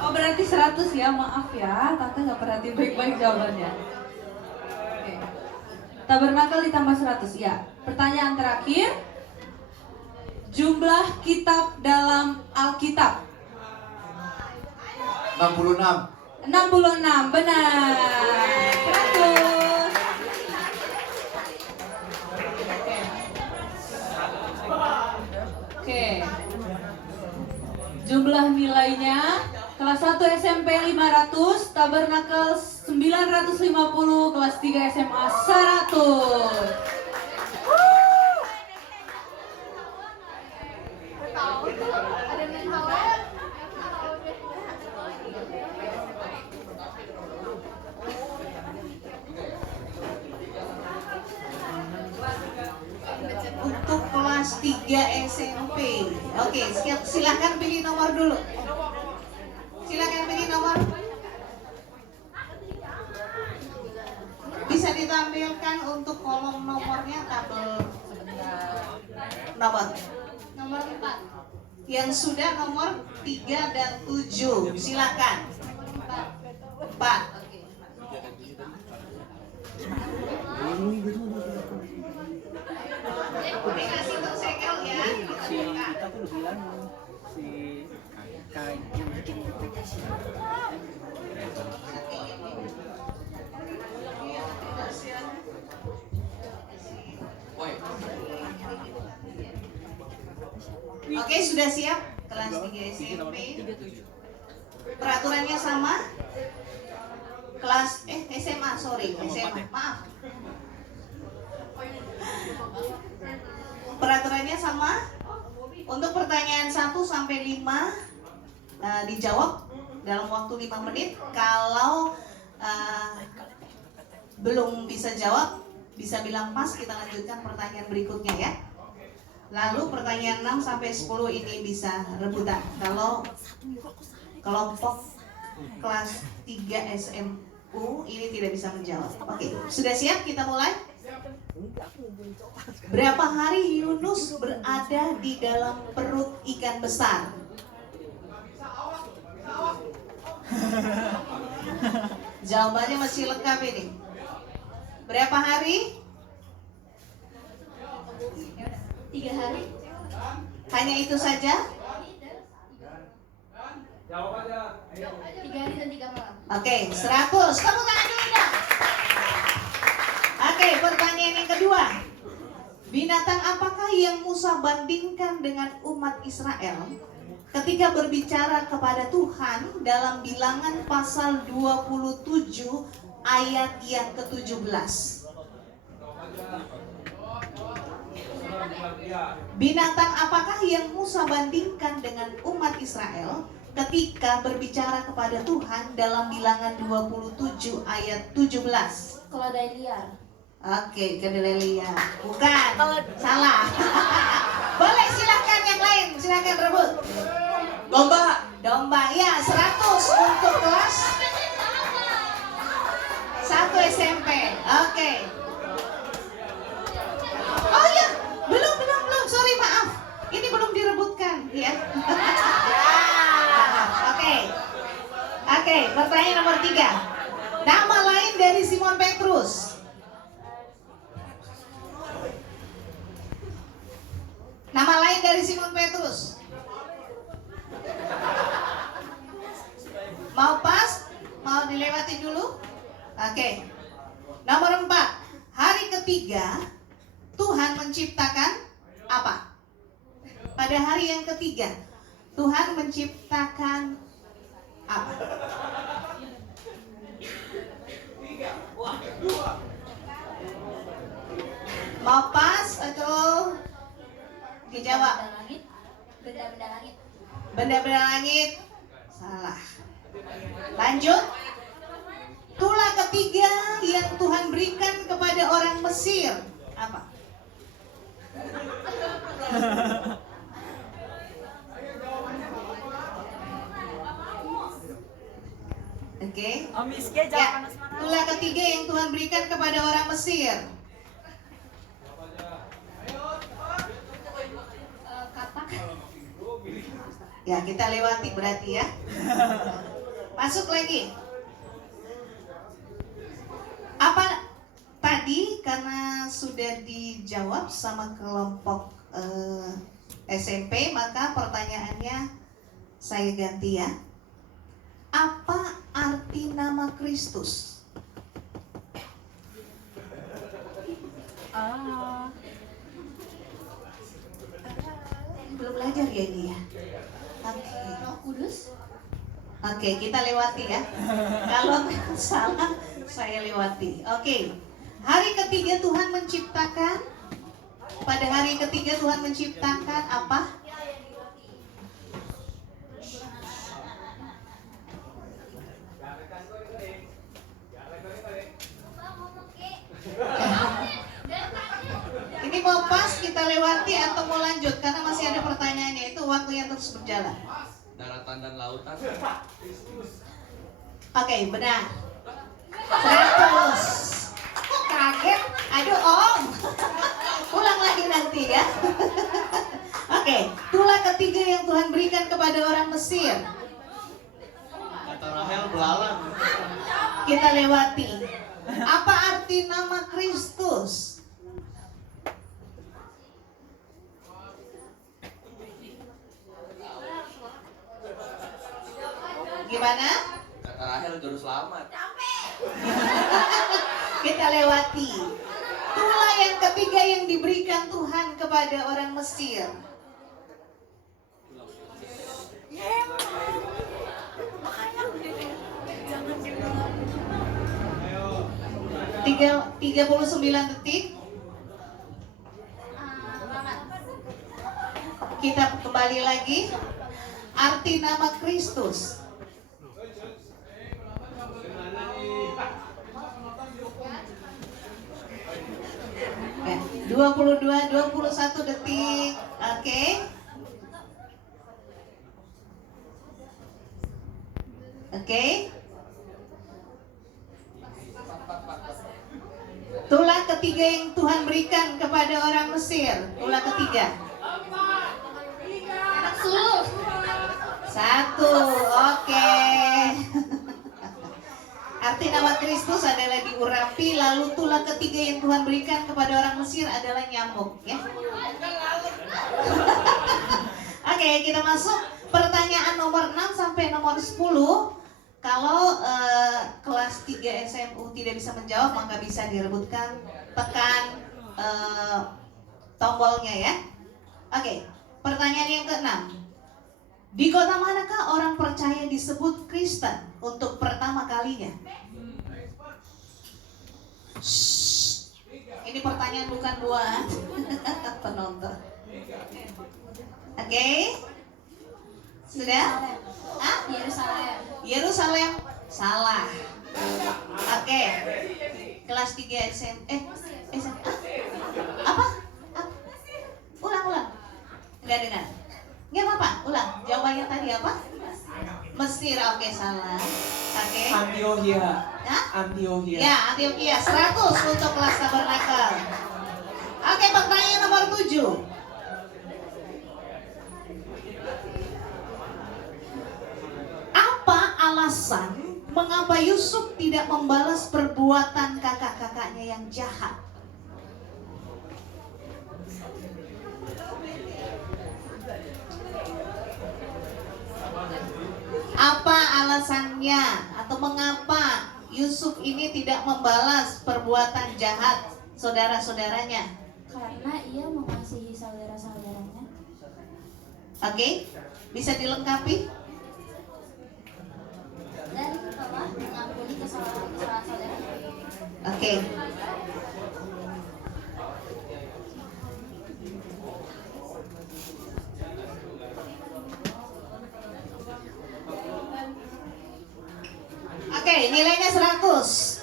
Oh, berarti 100 ya, maaf ya, Tante nggak perhatiin baik-baik jawabannya. Oke. Tabernakel ditambah 100. Ya. Pertanyaan terakhir. Jumlah kitab dalam Alkitab. 66. 66, benar. 100. Oke. Jumlah nilainya kelas 1 SMP 500, Tabernakel 950, kelas 3 SMA 100. Ada yang tahu? Untuk kelas 3 SMP. Oke, silakan pilih nomor dulu. Silakan pilih nomor. Bisa ditampilkan untuk kolom nomornya, tabel nomor. Nomor 4. Yang sudah nomor 3 dan 7. Silakan. 4. Oke, kasih untuk segel ya. Si kita tuh bilang si kain. Oke, sudah siap kelas 3 SMP. Peraturannya sama. Kelas SMA, sorry, SMA. Maaf. Peraturannya sama. Untuk pertanyaan 1 sampai 5 dijawab dalam waktu 5 menit. Kalau belum bisa jawab, bisa bilang pas, kita lanjutkan pertanyaan berikutnya ya. Lalu pertanyaan 6 sampai 10 ini bisa rebutan. Kalau kelompok kelas 3 SMU ini tidak bisa menjawab. Oke, sudah siap? Kita mulai. Berapa hari Yunus berada di dalam perut ikan besar? Jawabannya masih lengkap ini. Berapa hari? 3 hari. Hanya itu saja? 3 hari dan 3 malam. Oke, 100. Tepuk tangan dulu dong. Oke, pertanyaan yang kedua. Binatang apakah yang Musa bandingkan dengan umat Israel ketika berbicara kepada Tuhan dalam Bilangan pasal 27 ayat yang ke-17? Binatang apakah yang Musa bandingkan dengan umat Israel ketika berbicara kepada Tuhan dalam Bilangan 27 ayat 17? Keledai liar. Oke, kedelai liar. Bukan, salah. Boleh, silakan yang lain, silakan rebut. Domba. Domba, ya 100 untuk kelas 1 SMP. Oke. Oh ya, belum, sorry maaf. Ini belum direbutkan ya. Oke, pertanyaan nomor 3. Nama lain dari Simon Petrus. Nama lain dari Simon Petrus. Mau pas? Mau dilewati dulu? Oke. Nomor 4. Hari ketiga Tuhan menciptakan apa? Pada hari yang ketiga Tuhan menciptakan apa? Mau pas atau dijawab? Benda-benda langit. Benda-benda langit. Salah. Lanjut. Tulah ketiga yang Tuhan berikan kepada orang Mesir apa? Oke. Ya, tulah ketiga yang Tuhan berikan kepada orang Mesir. Katak. Ya, kita lewati berarti ya. Masuk lagi. Apa tadi karena sudah dijawab sama kelompok SMP, maka pertanyaannya saya ganti ya. Apa arti nama Kristus? Belum belajar ya ini ya? Oke. Roh Kudus. Oke, kita lewati ya. Kalau salah, saya lewati. Oke. Hari ketiga Tuhan menciptakan. Pada hari ketiga Tuhan menciptakan apa? Ini mau pas kita lewati atau mau lanjut? Karena masih ada pertanyaannya. Itu waktunya terus berjalan. Daratan dan lautan. Oke, benar. 100. Kok kaget? Aduh om. Ulang lagi nanti ya. Oke, tulah ketiga yang Tuhan berikan kepada orang Mesir. Kata Rahel belalang. Kita lewati. Apa arti nama Kristus? Gimana? Kata Rahel juru selamat. Kita lewati. Tulah yang ketiga yang diberikan Tuhan kepada orang Mesir. Tiga 39 detik. Kita kembali lagi. Arti nama Kristus. Ya, 21 detik. Oke. Oke. Tulah ketiga yang Tuhan berikan kepada orang Mesir. Tulah ketiga. Anak sulung. 1. Oke. Arti nama Kristus adalah diurapi. Lalu tulah ketiga yang Tuhan berikan kepada orang Mesir adalah nyamuk ya. Oke, kita masuk pertanyaan nomor 6 sampai nomor 10. Kalau kelas 3 SMU tidak bisa menjawab, maka bisa direbutkan, tekan tombolnya ya. Oke, pertanyaan yang ke-6. Di kota manakah orang percaya disebut Kristen untuk pertama kalinya? Shh. Ini pertanyaan bukan buat penonton. Oke. Sudah? Hah? Yerusalem. Yerusalem. Salah. Oke. Kelas 3 SMA. Apa? Ulang. Enggak dengar. Enggak apa-apa. Ulang. Jawabannya tadi apa? Mesir. Oke, salah. Oke. Antioquia. Hah? Antioquia. Ya, Antioquia. 100 untuk kelas tabernakel. Oke, pertanyaan nomor 7. Apa alasan mengapa Yusuf tidak membalas perbuatan kakak-kakaknya yang jahat? Apa alasannya atau mengapa Yusuf ini tidak membalas perbuatan jahat saudara-saudaranya? Karena ia mengasihi saudara-saudaranya. Oke, bisa dilengkapi? Dan telah mengampuni kesalahan-kesalahan saudaranya. Oke. Oke, nilainya 100.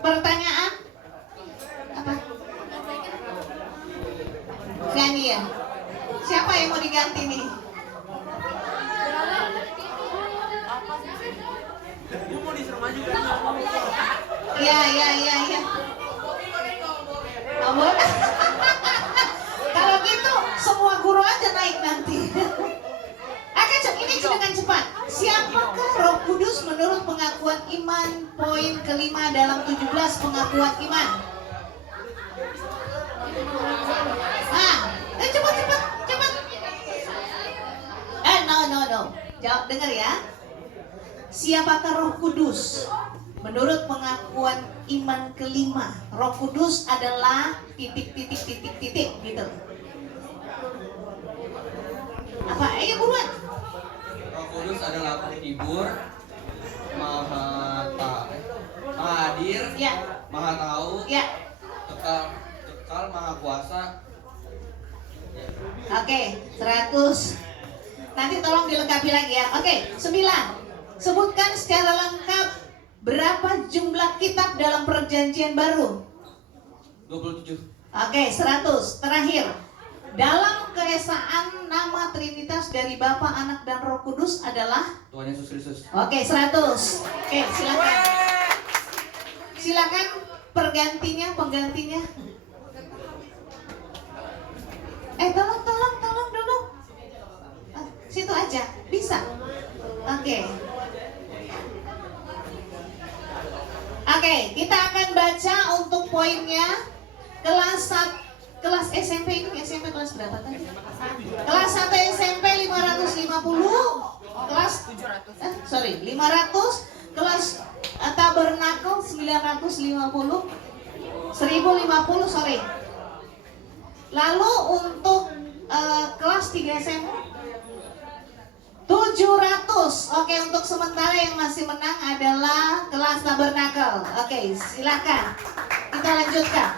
Pertanyaan? Apa? Ganti ya? Siapa yang mau diganti nih? Iya. Oh, boleh. Kalau gitu semua guru aja naik nanti. Oke, ini dengan cepat. Siapakah Roh Kudus menurut pengakuan iman poin kelima dalam 17 pengakuan iman? Siapakah Roh Kudus? Menurut pengakuan iman kelima, Roh Kudus adalah titik gitu. Apa? Ayo buruan. Roh Kudus adalah penghibur, maha hadir, Ya, maha tahu, ya. kekal, maha kuasa. Oke, 100. Nanti tolong dilengkapi lagi ya. Oke, 9. Sebutkan secara lengkap berapa jumlah kitab dalam Perjanjian Baru. 27. Oke, 100. Terakhir. Dalam keesaan nama Trinitas dari Bapa, Anak, dan Roh Kudus adalah Tuhan Yesus Kristus. Oke, 100. Oke, silakan. Silakan penggantinya. Tolong dulu. Situ aja, bisa. Oke. Oke, kita akan baca untuk poinnya. Kelas SMP ini, SMP kelas berapa tadi? Kelas 1 SMP 550. Kelas 500. Kelas Tabernakel 950. 1050, sorry. Lalu untuk kelas 3 SMP 700. Oke, untuk sementara yang masih menang adalah kelas Tabernakel. Oke, silakan. Kita lanjutkan.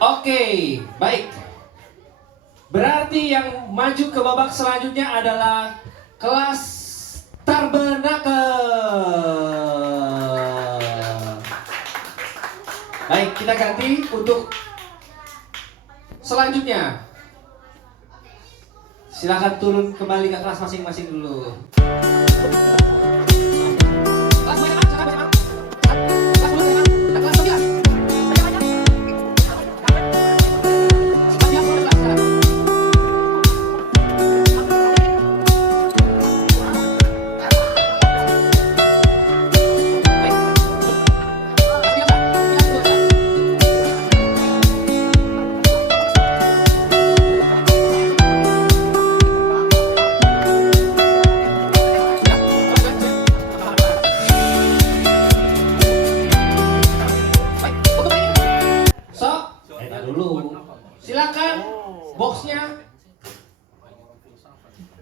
Oke, baik. Berarti yang maju ke babak selanjutnya adalah kelas Tabernakel. Baik, kita ganti untuk selanjutnya. Silakan turun kembali ke kelas masing-masing dulu.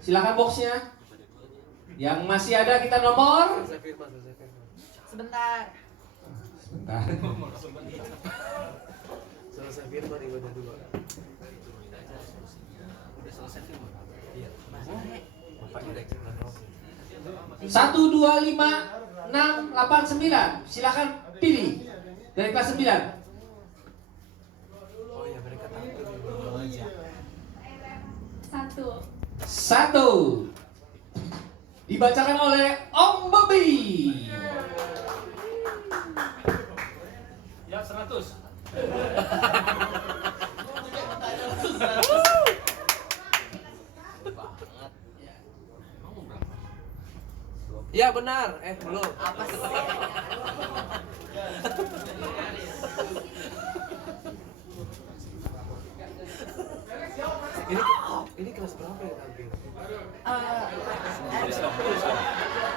Silakan boxnya. Yang masih ada kita nomor. Sebentar. Selesai firman ibadah dua. Udah selesai firman. Iya. 1, 2, 5, 6, 8, 9. Silakan pilih dari kelas 9. Oh ya, mereka tampil aja. 1. Dibacakan oleh Om Bobby. Ya, 100. Ya benar, belum. Apa sih? Ini kelas berapa ya tampil?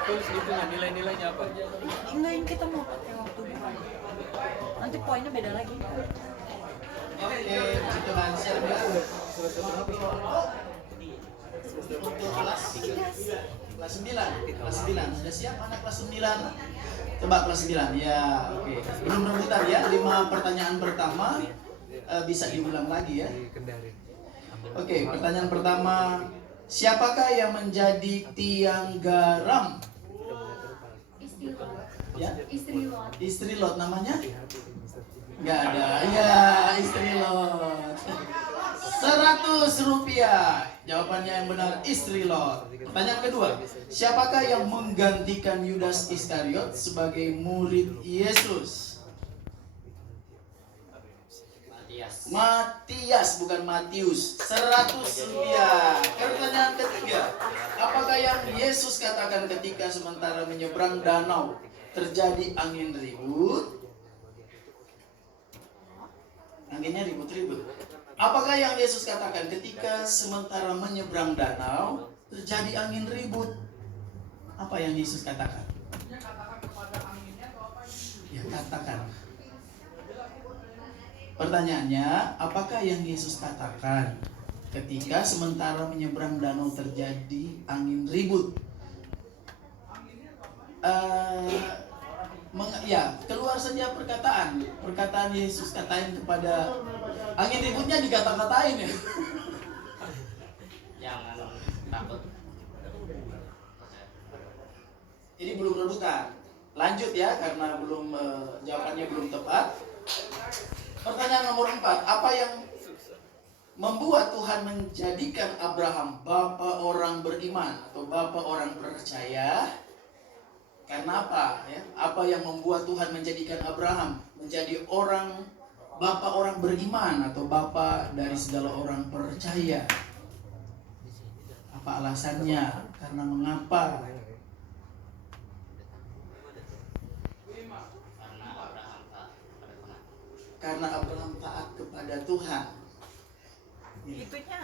Tulis itu nilai-nilainya apa? Enggak, ini kita mau pakai waktu dulu. Nanti poinnya beda lagi. Oke, itu lancar ya. Kelas 9 sudah siap anak kelas 9? Coba kelas 9 ya, oke. Belum rebutan ya, 5 pertanyaan pertama bisa diulang lagi ya. Oke, pertanyaan pertama, siapakah yang menjadi tiang garam? Istri Lot. Ya? Istri Lot. Istri Lot namanya? Nggak ada. Ya, istri Lot. 100 rupiah. Jawabannya yang benar istri Lot. Pertanyaan kedua, siapakah yang menggantikan Yudas Iskariot sebagai murid Yesus? Matias, bukan Matius. 100 rupiah. Pertanyaan ketiga, apakah yang Yesus katakan ketika sementara menyeberang danau terjadi angin ribut? Anginnya ribut-ribut. Apakah yang Yesus katakan ketika sementara menyeberang danau terjadi angin ribut, apa yang Yesus katakan? Ya, katakan. Pertanyaannya, apakah yang Yesus katakan ketika sementara menyeberang danau terjadi angin ribut? Ya, keluar saja perkataan Yesus katain kepada angin ributnya, dikata-katain ya. Jangan takut. Ini belum rebutan. Lanjut ya, karena belum jawabannya belum tepat. Pertanyaan nomor 4, apa yang membuat Tuhan menjadikan Abraham bapa orang beriman atau bapa orang percaya? Karena apa ya? Apa yang membuat Tuhan menjadikan Abraham menjadi bapa orang beriman atau bapa dari segala orang percaya? Apa alasannya? Karena mengapa? Karena Abraham taat kepada Tuhan. Itunya.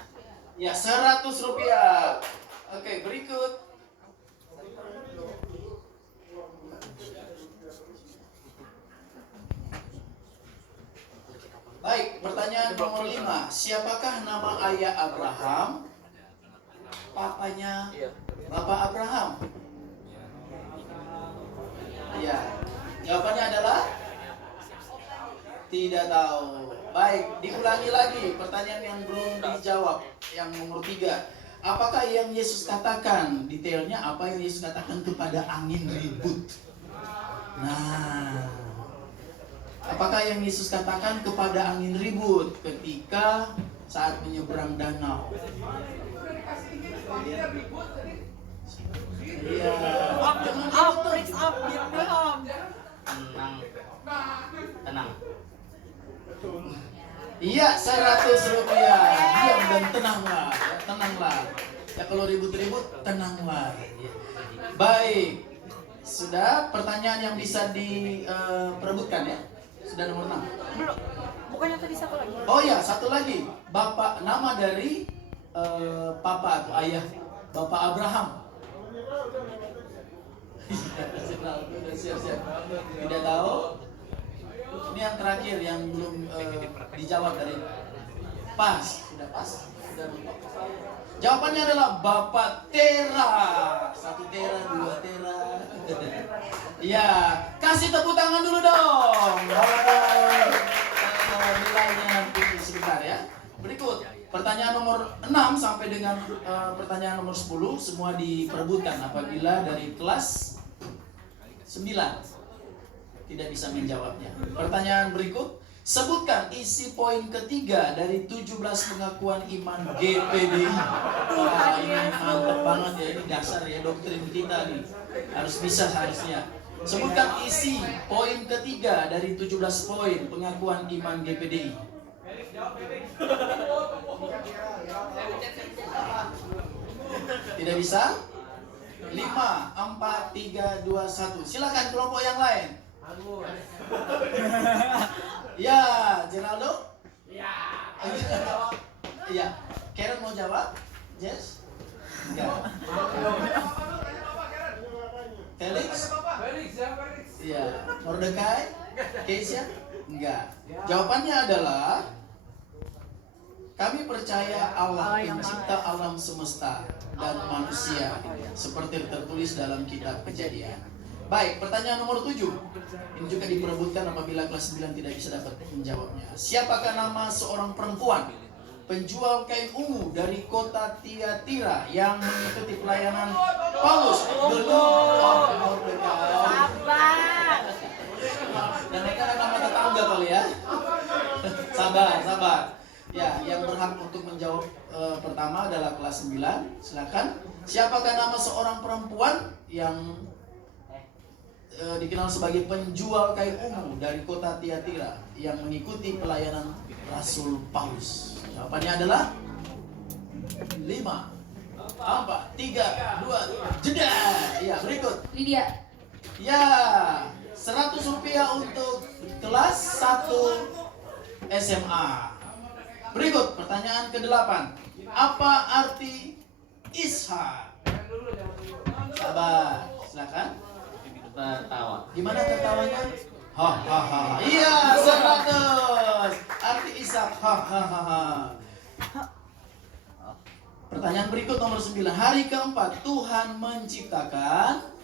Ya, 100 rupiah. Oke, berikut. Baik, pertanyaan nomor 5. Siapakah nama ayah Abraham? Papanya Bapak Abraham. Ya, jawabannya adalah tidak tahu. Baik, diulangi lagi pertanyaan yang belum dijawab, yang nomor 3. Apakah yang Yesus katakan, detailnya apa yang Yesus katakan kepada angin ribut? Nah, apakah yang Yesus katakan kepada angin ribut ketika saat menyeberang danau? Iya. Tenang. Iya, 100 rupiah. Diam dan tenanglah. Ya, tenanglah. Ya, kalau ribut-ribut, tenanglah. Baik. Sudah pertanyaan yang bisa diperebutkan ya? Sudah nomor 6. Belum. Bukannya tadi satu lagi? Oh ya, satu lagi. Bapak, nama dari papa atau ayah Bapak Abraham. Siap-siap. Tidak tahu? Ini yang terakhir yang belum dijawab dari pas. Sudah pas? Sudah lupa. Jawabannya adalah Bapak Tera. 1 tera, 2 tera. Ya, kasih tepuk tangan dulu dong. Nilainya nanti sebentar ya. Berikut pertanyaan nomor 6 sampai dengan pertanyaan nomor 10 semua diperebutkan apabila dari kelas 9 tidak bisa menjawabnya. Pertanyaan berikut, sebutkan isi poin ketiga dari 17 pengakuan iman GPDI. Wah, ini mantap banget ya, ini dasar ya doktrin kita nih. Harus bisa seharusnya. Sebutkan isi poin ketiga dari 17 poin pengakuan iman GPDI. Tidak bisa? 5, 4, 3, 2, 1. Silakan kelompok yang lain. Ya, Geraldo? Ya. Iya. Karen mau jawab? Jess? Enggak. Felix? Iya. Mordecai? Keisha? Enggak. Jawabannya adalah kami percaya Allah pencipta alam semesta dan manusia seperti tertulis dalam kitab Kejadian. Baik, pertanyaan nomor 7. Ini juga diperebutkan apabila kelas 9 tidak bisa dapat menjawabnya. Siapakah nama seorang perempuan penjual kain ungu dari kota Tiatira yang mengikuti pelayanan Paulus? Belum. Sabar. Dan mereka kan nama tetangga kali ya. Sabar. Ya, yang berhak untuk menjawab pertama adalah kelas 9. Silakan. Siapakah nama seorang perempuan yang dikenal sebagai penjual kain ungu dari kota Tiatira yang mengikuti pelayanan Rasul Paulus? Jawabannya adalah 5, 4, 3, 2, jeda. Ya, berikut. Lydia. Ya, 100 rupiah untuk kelas 1 SMA. Berikut pertanyaan ke-8. Apa arti Ishak. Sabar, silakan. Tertawa. Gimana tertawanya? Hahaha. Iya, 100. Arti Ishak. Hahaha. Pertanyaan berikut nomor 9. Hari keempat Tuhan menciptakan.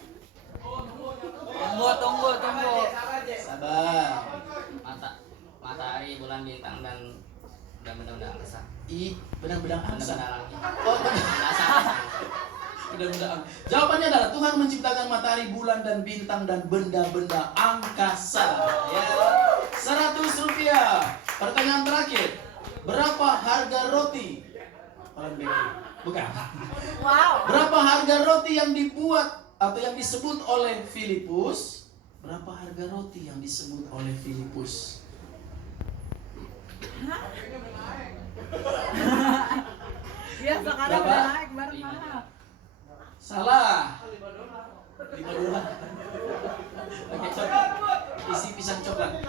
Tunggu. Sabar. Matahari, bulan, bintang dan benda-benda angkasa. Benang-benang angsa. Benda-benda langit. Oh, benang-benang. Jawabannya adalah Tuhan menciptakan matahari, bulan, dan bintang dan benda-benda angkasa. Ya. 100 rupiah. Pertanyaan terakhir. Berapa harga roti? Bukan. Wow. Berapa harga roti yang dibuat atau yang disebut oleh Filipus? Berapa harga roti yang disebut oleh Filipus? Ya sekarang Berapa? udah naik bareng mahal. Salah. 5 dolar. Pakai coklat. Isi pisang coklat.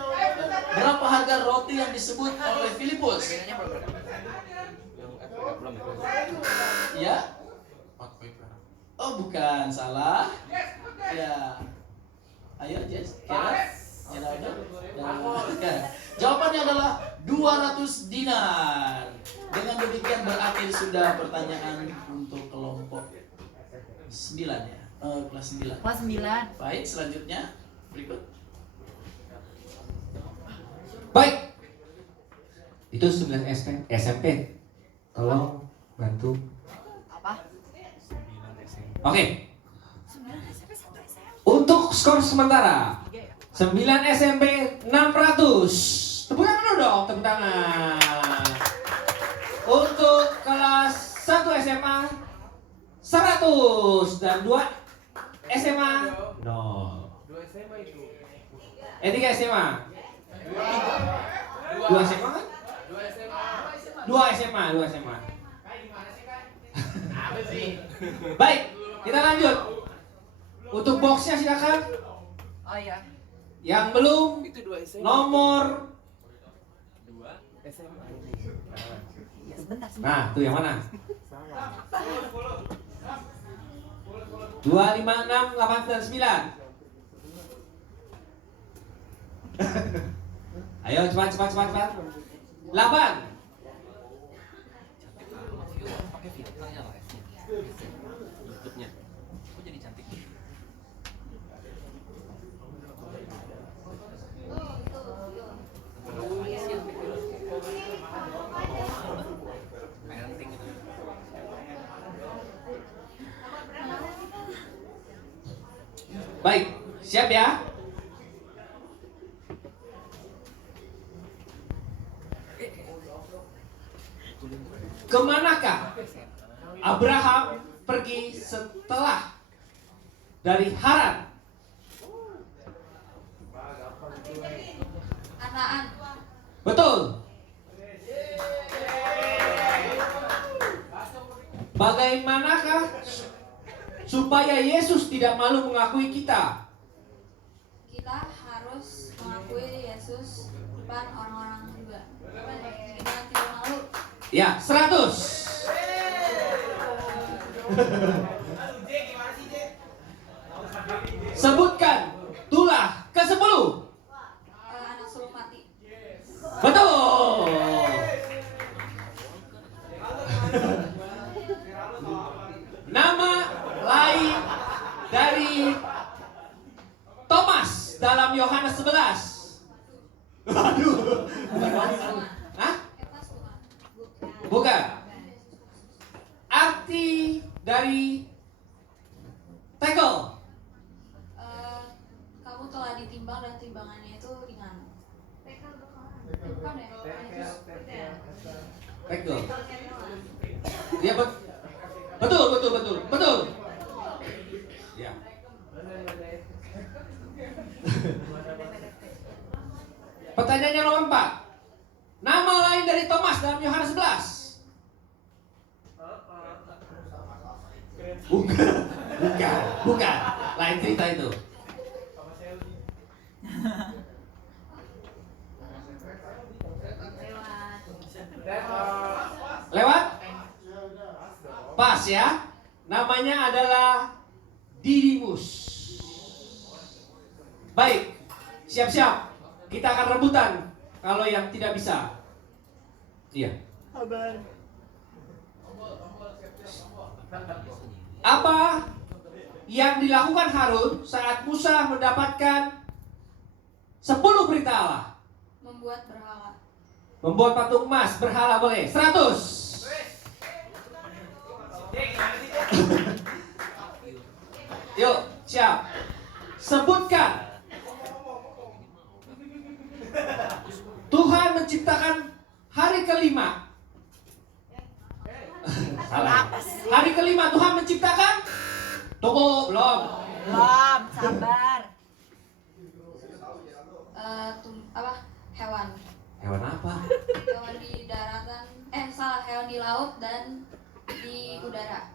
Berapa harga roti yang disebut oleh Filipus? Ya? Oh bukan, salah. Ya. Ayo Jess, Kira. Jawabannya adalah 200 dinar. Dengan demikian berakhir sudah pertanyaan untuk kelompok 9 ya. Kelas 9. Kelas 9. Baik, selanjutnya berikut. Baik. Itu 9 SMP. Tolong bantu. Apa? Oke. Untuk skor sementara 9 SMP 600. Tepuk tangan dulu dong, tepuk tangan. Untuk kelas 1 SMA 100 dan 2 SMA 0. 2 SMA itu. 3 SMA. 2 SMA kan? 2 SMA. Baik, kita lanjut. Untuk boxnya silakan. Oh iya. Yang belum Itu 2 SMA. nomor. 2 SMA. Ya sebentar. Nah, tuh yang mana? 2, 5, 6, 8, 9. Ayo cepat. 8. Pakai filternya lah. Tutupnya. Kok jadi cantik? Parenting gitu. Baik, siap ya? Kemanakah Abraham pergi setelah dari Haran? Kanaan. Betul. Bagaimanakah supaya Yesus tidak malu mengakui kita? Kita harus mengakui Yesus depan orang-orang juga. Kita tidak malu. Ya, 100. Sebutkan tulah ke-10. Anak sulung mati. Betul. Nama lain dari Thomas dalam Yohanes 11. Waduh. Hah? Bukan. Arti dari tegel. Kamu telah ditimbang dan timbangannya itu ringan. Bukan ya? Tegel. Dia betul. Ya. Pertanyaannya nomor 4. Nama lain dari Thomas dalam Yohanes 11. Bukan. Lain cerita itu. Lewat? Pas ya. Namanya adalah Didimus. Baik, siap-siap. Kita akan rebutan kalau yang tidak bisa. Iya. Apa yang dilakukan Harun saat Musa mendapatkan 10 perintah Allah? Membuat berhala. Membuat patung emas, berhala boleh. 100. Yuk, siap. Sebutkan. Tuhan menciptakan hari kelima. Salah. Hari kelima Tuhan menciptakan. Tunggu, belum. Belum, sabar. Hewan. Hewan apa? Hewan di daratan. Hewan di laut dan di udara.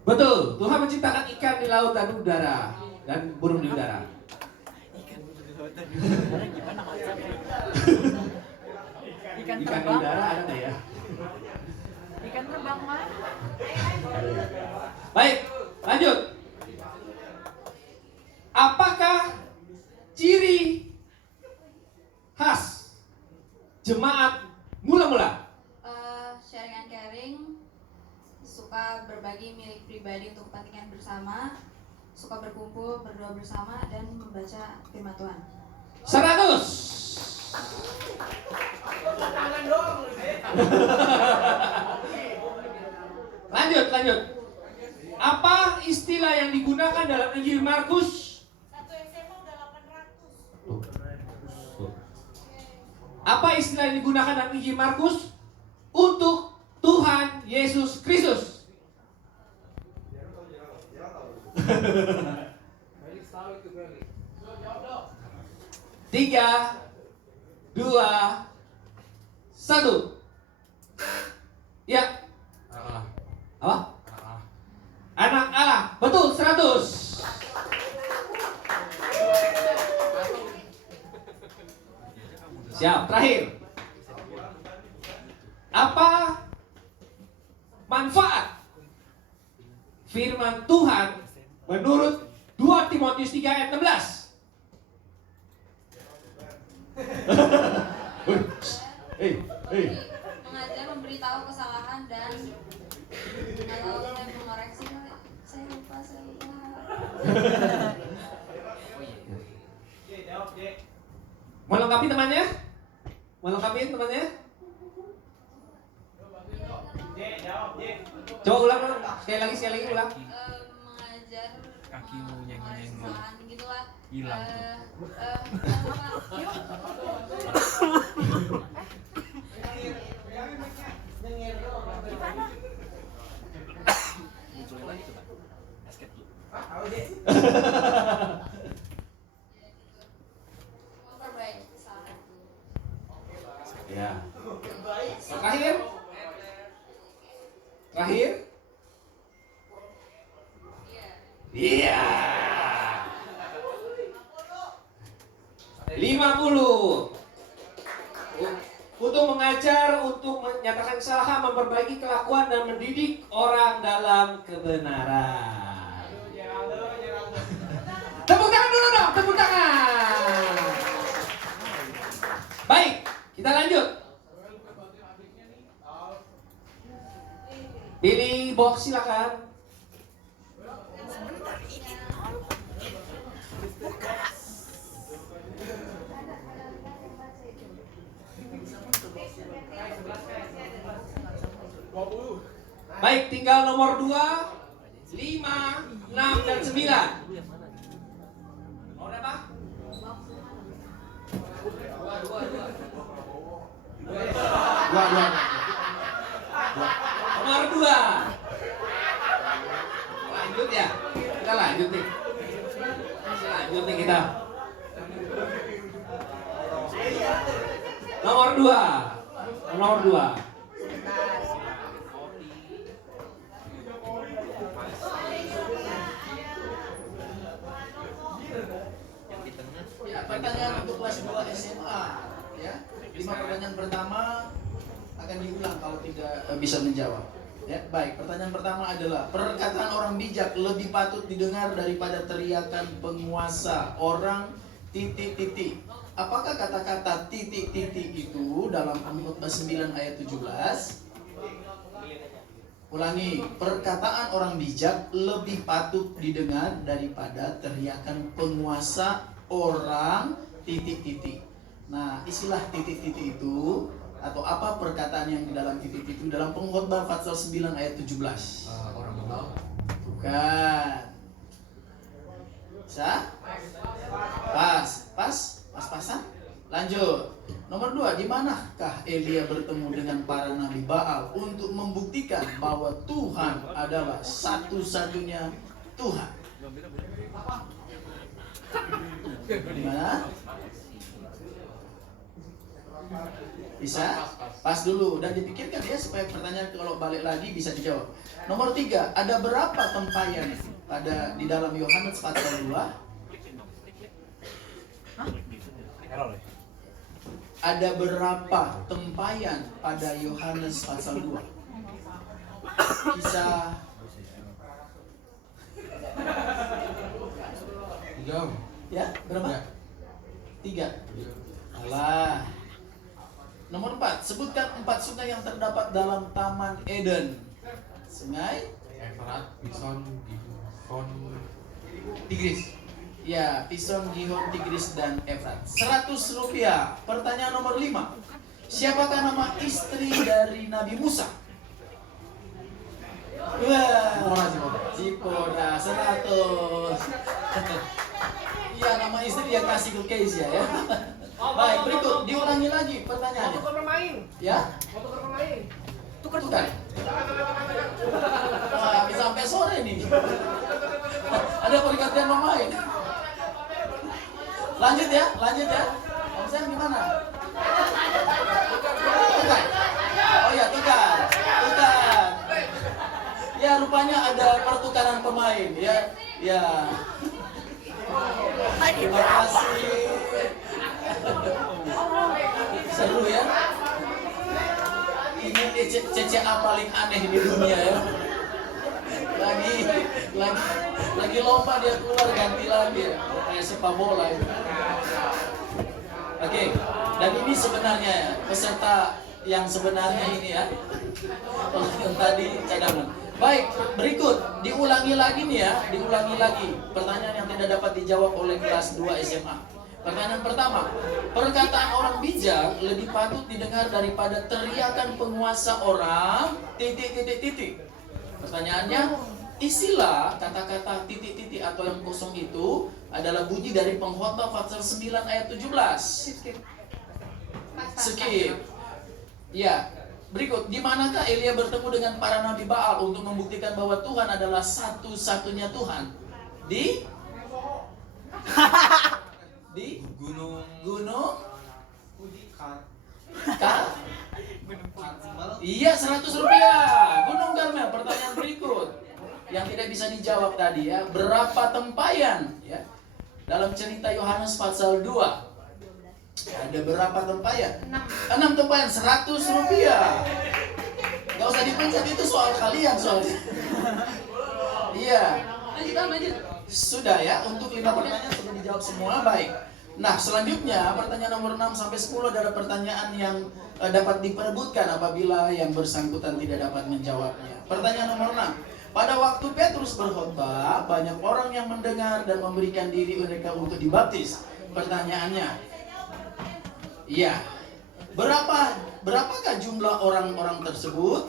Betul, Tuhan menciptakan ikan di laut dan udara dan burung di udara. Ikan Ikan di terbang. udara ada nggak ya? Ikan terbang mah. Baik, lanjut. Apakah ciri khas jemaat mula-mula? Sharing and caring, suka berbagi milik pribadi untuk kepentingan bersama, suka berkumpul, berdoa bersama, dan membaca firman Tuhan. 100. Lanjut. Apa istilah yang digunakan dalam Injil Markus? Apa istilah yang digunakan dalam Injil Markus untuk Tuhan Yesus Kristus? Tiga, 2, 1. Ya. Apa? Anak Allah. Betul, 100. Siap, terakhir. Apa manfaat firman Tuhan menurut 2 Timotius 3 ayat 16? Mengajar, memberitahu kesalahan, dan kalau saya mengoreksi, saya lupa. Melengkapi temannya? Coba ulang. Sekali lagi ulang. Mengajar, Kakimu mengoreksi nyenggol. kesalahan, gitulah. Hilang. Munculin lagi coba. Basket dulu. Memperbaiki kesalahan. Ya. Terakhir. Iya. 50. Untuk mengajar, untuk menyatakan kesalahan, memperbaiki kelakuan dan mendidik orang dalam kebenaran. Tepuk tangan dulu dong, tepuk tangan. Baik, kita lanjut. Pilih box silakan. Baik, tinggal nomor 2, 5, 6, dan 9. Mau apa? Nomor 2. Lanjut ya. Kita lanjut nih. Kita. Nomor 2. Ya, pertanyaan untuk kelas 2 SMA ya. 5 pertanyaan pertama akan diulang kalau tidak bisa menjawab Ya, baik. Pertanyaan pertama adalah perkataan orang bijak lebih patut didengar daripada teriakan penguasa orang titik-titik. Apakah kata-kata titik-titik itu dalam Pengkhotbah 9 ayat 17? Ulangi, perkataan orang bijak lebih patut didengar daripada teriakan penguasa orang titik-titik. Nah, istilah titik-titik itu atau apa perkataan yang di dalam titik-titik itu dalam Pengkhotbah pasal 9 ayat 17? Orang mau. Bukan. Bisa? Pas-pasan? Lanjut. Nomor 2, di manakah Elia bertemu dengan para nabi Baal untuk membuktikan bahwa Tuhan adalah satu-satunya Tuhan? Di mana? Bisa? Pas dulu dan dipikirkan ya supaya pertanyaan kalau balik lagi bisa dijawab. Nomor 3, ada berapa tempayan pada di dalam Yohanes pasal 2? Ada berapa tempayan pada Yohanes pasal 2? Kisah 3. ya, berapa? 3. Alah. Nomor 4, sebutkan 4 sungai yang terdapat dalam Taman Eden. Sungai Efrat, Pison, Gihon, Tigris. ya, Pison, Gihon, Tigris, dan Efrat. 100 rupiah. Pertanyaan nomor 5, siapakah nama istri dari Nabi Musa? Wah, Zipoda 100. Iya, nama istri dia kasih ke Keisha ya. Baik, berikut diulangi lagi pertanyaannya. Ya? Tukar. Wah, bisa sampai sore nih. Ada pergantian pemain. Lanjut ya. Om Sam gimana? Tukar. Oh ya, tukar. Ya, rupanya ada pertukaran pemain ya. Terima kasih. Seru ya. Ini CCA paling aneh di dunia ya. Lagi lomba dia keluar ganti lagi ya. Kayak sepak bola ya. Oke, dan ini sebenarnya ya, peserta yang sebenarnya ini ya. Kalau yang tadi cadangan. Baik, berikut diulangi lagi nih ya, pertanyaan yang tidak dapat dijawab oleh kelas 2 SMA. Pertanyaan pertama, perkataan orang bijak lebih patut didengar daripada teriakan penguasa orang titik. Pertanyaannya, istilah kata-kata titik-titik atau yang kosong itu adalah bunyi dari Pengkhotbah pasal 9 ayat 17. Skip. Ya. Berikut, di manakah Elia bertemu dengan para nabi Baal untuk membuktikan bahwa Tuhan adalah satu-satunya Tuhan? Di gunung Iya, 100 rupiah. Gunung Karmel. Pertanyaan berikut yang tidak bisa dijawab tadi ya. Berapa tempayan ya dalam cerita Yohanes pasal 2? Ada berapa tempayan? 6 tempayan, 100 rupiah. Gak usah dipencet, itu soal kalian soalnya. Iya. Lanjut. Sudah ya, untuk 5 pertanyaan sudah dijawab semua, baik. Nah, selanjutnya pertanyaan nomor 6 sampai 10 adalah pertanyaan yang dapat diperebutkan apabila yang bersangkutan tidak dapat menjawabnya. Pertanyaan nomor 6. Pada waktu Petrus berkhotbah, banyak orang yang mendengar dan memberikan diri mereka untuk dibaptis. Pertanyaannya, iya, berapakah jumlah orang-orang tersebut?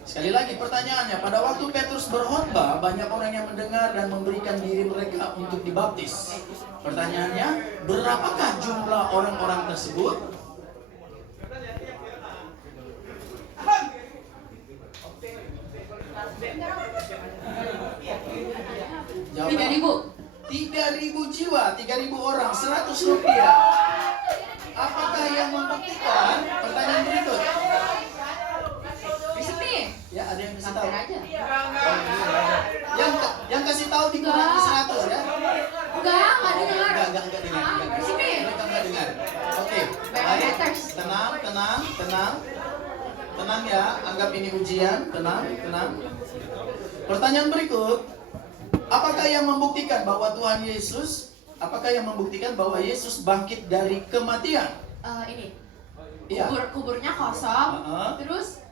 Sekali lagi pertanyaannya, pada waktu Petrus berkhotbah, banyak orang yang mendengar dan memberikan diri mereka untuk dibaptis. Pertanyaannya, berapakah jumlah orang-orang tersebut? Jawaban. 3.000 jiwa, 3.000 orang, 100 rupiah. Apakah yang membuktikan? Pertanyaan berikut. Bisa nih. Ya, ada yang kasih tahu. aja. Yang kasih tahu dikurangi 100 ya. Enggak dengar. Enggak dengar. Mereka enggak dengar. Oke. Baik. Tenang. tenang ya, anggap ini ujian, tenang. Pertanyaan berikut, apakah yang membuktikan bahwa apakah yang membuktikan bahwa Yesus bangkit dari kematian? Ini Iya. kuburnya kosong, Heeh. terus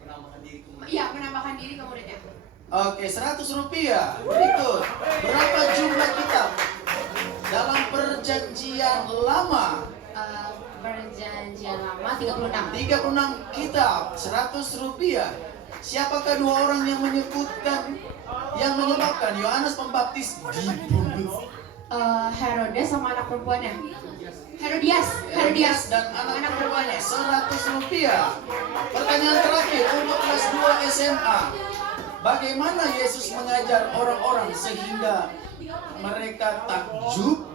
menambahkan diri ke muridnya. Oke, 100 rupiah. Berikut, berapa jumlah kitab dalam perjanjian lama? Perjanjian lama 36. 36 kitab, 100 rupiah. Siapakah dua orang yang menyebabkan Yohanes Pembaptis dibunuh? Herodes sama anak perempuannya. Herodias Dan anak perempuannya, 100 rupiah. Pertanyaan terakhir untuk kelas 2 SMA. Bagaimana Yesus mengajar orang-orang sehingga mereka takjub?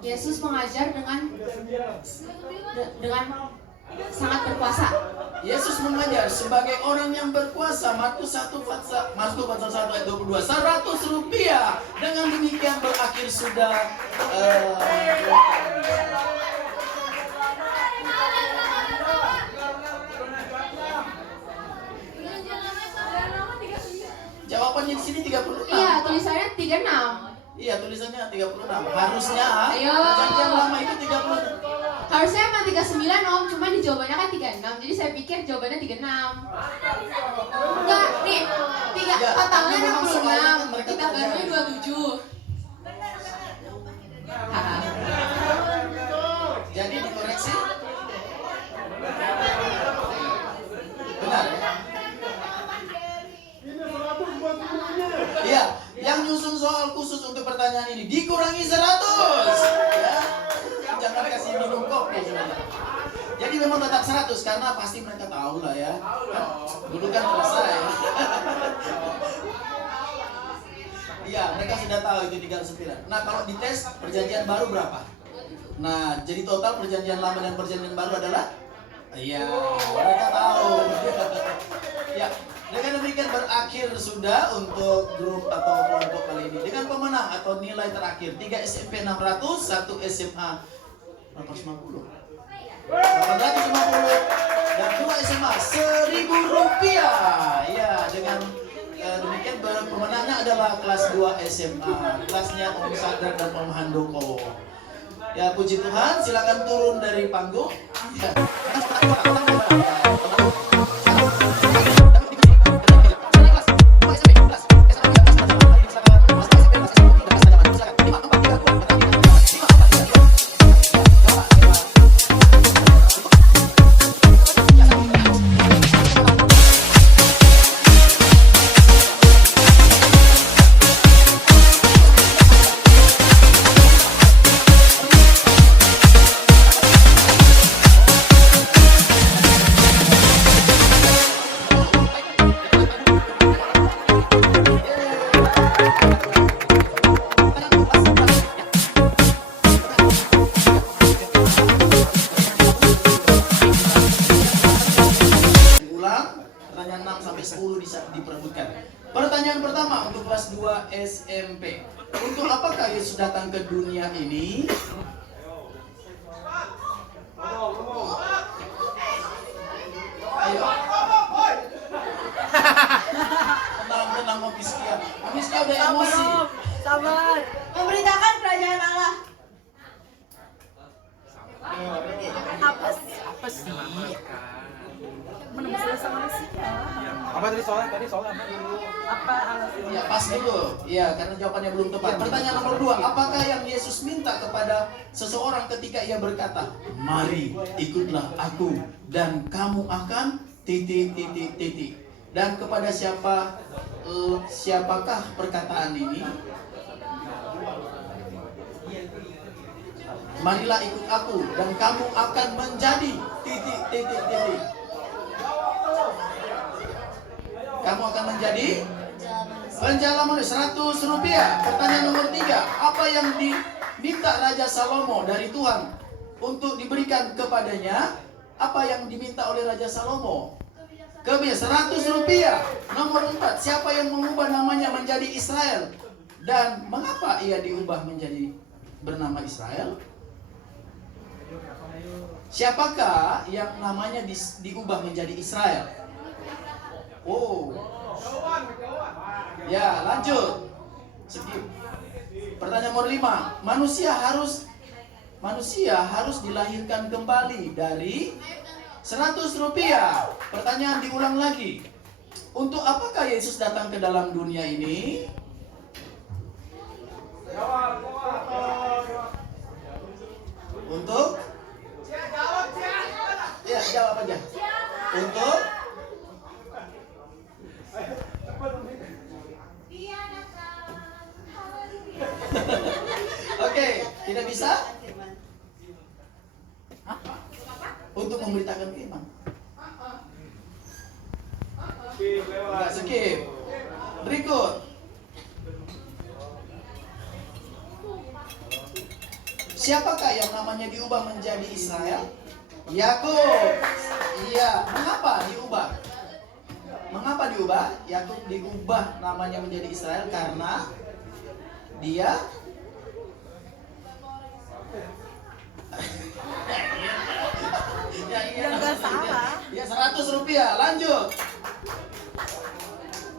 Yesus mengajar dengan sangat berkuasa. Yesus mengajar sebagai orang yang berkuasa. Markus pasal 1 ayat 22. 100 rupiah. Dengan demikian berakhir sudah jawabannya di sini 36. Iya, tulisannya 36. Iya, tulisannya 36. Harusnya Ayo. perjanjian lama itu 36. Harusnya emang 39 Om, cuma di jawabannya kan 36. Jadi saya pikir jawabannya 36. Enggak, nih. Ya, Totalnya tapi memang soalnya kan 66. mereka Kita barunya 27. Jadi dikoreksi. Benar. Iya, yang nyusun soal khusus untuk pertanyaan ini dikurangi 100. Ya. Jangan kasih minum kopi sebenarnya. Jadi memang tetap 100 karena pasti mereka tahu lah ya. Dulu kan selesai. Iya, mereka sudah tahu itu 39. Nah, kalau dites perjanjian baru berapa? Nah, jadi total perjanjian lama dan perjanjian baru adalah? Iya, mereka tahu. Ya, dengan demikian berakhir sudah untuk grup atau kelompok kali ini. Dengan pemenang atau nilai terakhir 3 SMP 600, 1 SMA 850. 850 dan 2 SMA 1.000 rupiah. Ya, dengan demikian pemenangnya adalah kelas 2 SMA. Kelasnya Om Sadar dan Om Handoko. Ya, puji Tuhan, silakan turun dari panggung. Ya. Pertanyaan 6 sampai 10 diperebutkan. Pertanyaan pertama untuk kelas 2 SMP. Untuk apakah Yesus datang ke dunia ini? Ayo. Tenang Om Piskia. Om Piskia udah emosi. Sabar. Memberitakan kerajaan Allah. Apa sih? Apa tadi soalnya? Apa dulu? Apa alasannya? Ya pas dulu. Ya, karena jawabannya belum tepat. Pertanyaan nomor 2, apakah yang Yesus minta kepada seseorang ketika ia berkata, "Mari, ikutlah aku dan kamu akan titik. Dan kepada siapakah perkataan ini? Marilah ikut aku dan kamu akan menjadi titik. Kamu akan menjadi penjala manusia. 100 rupiah. Pertanyaan nomor 3, apa yang diminta Raja Salomo dari Tuhan untuk diberikan kepadanya? Apa yang diminta oleh Raja Salomo? Kebiasaan 100 rupiah. Nomor 4, siapa yang mengubah namanya menjadi Israel? Dan mengapa ia diubah menjadi bernama Israel? Siapakah yang namanya diubah menjadi Israel? Oh. Ya, lanjut. Skip. Pertanyaan nomor 5. Manusia harus dilahirkan kembali dari 100 rupiah. Pertanyaan diulang lagi. Untuk apakah Yesus datang ke dalam dunia ini? Untuk? Ya, jawab aja. Untuk? Oke, tidak bisa? Untuk memberitakan firman. Enggak, skip. Berikut. Siapakah yang namanya diubah menjadi Israel? Yakub. Iya, mengapa diubah? Mengapa diubah? Yakub diubah namanya menjadi Israel karena dia Nggak salah. Ya, 100 rupiah. Lanjut.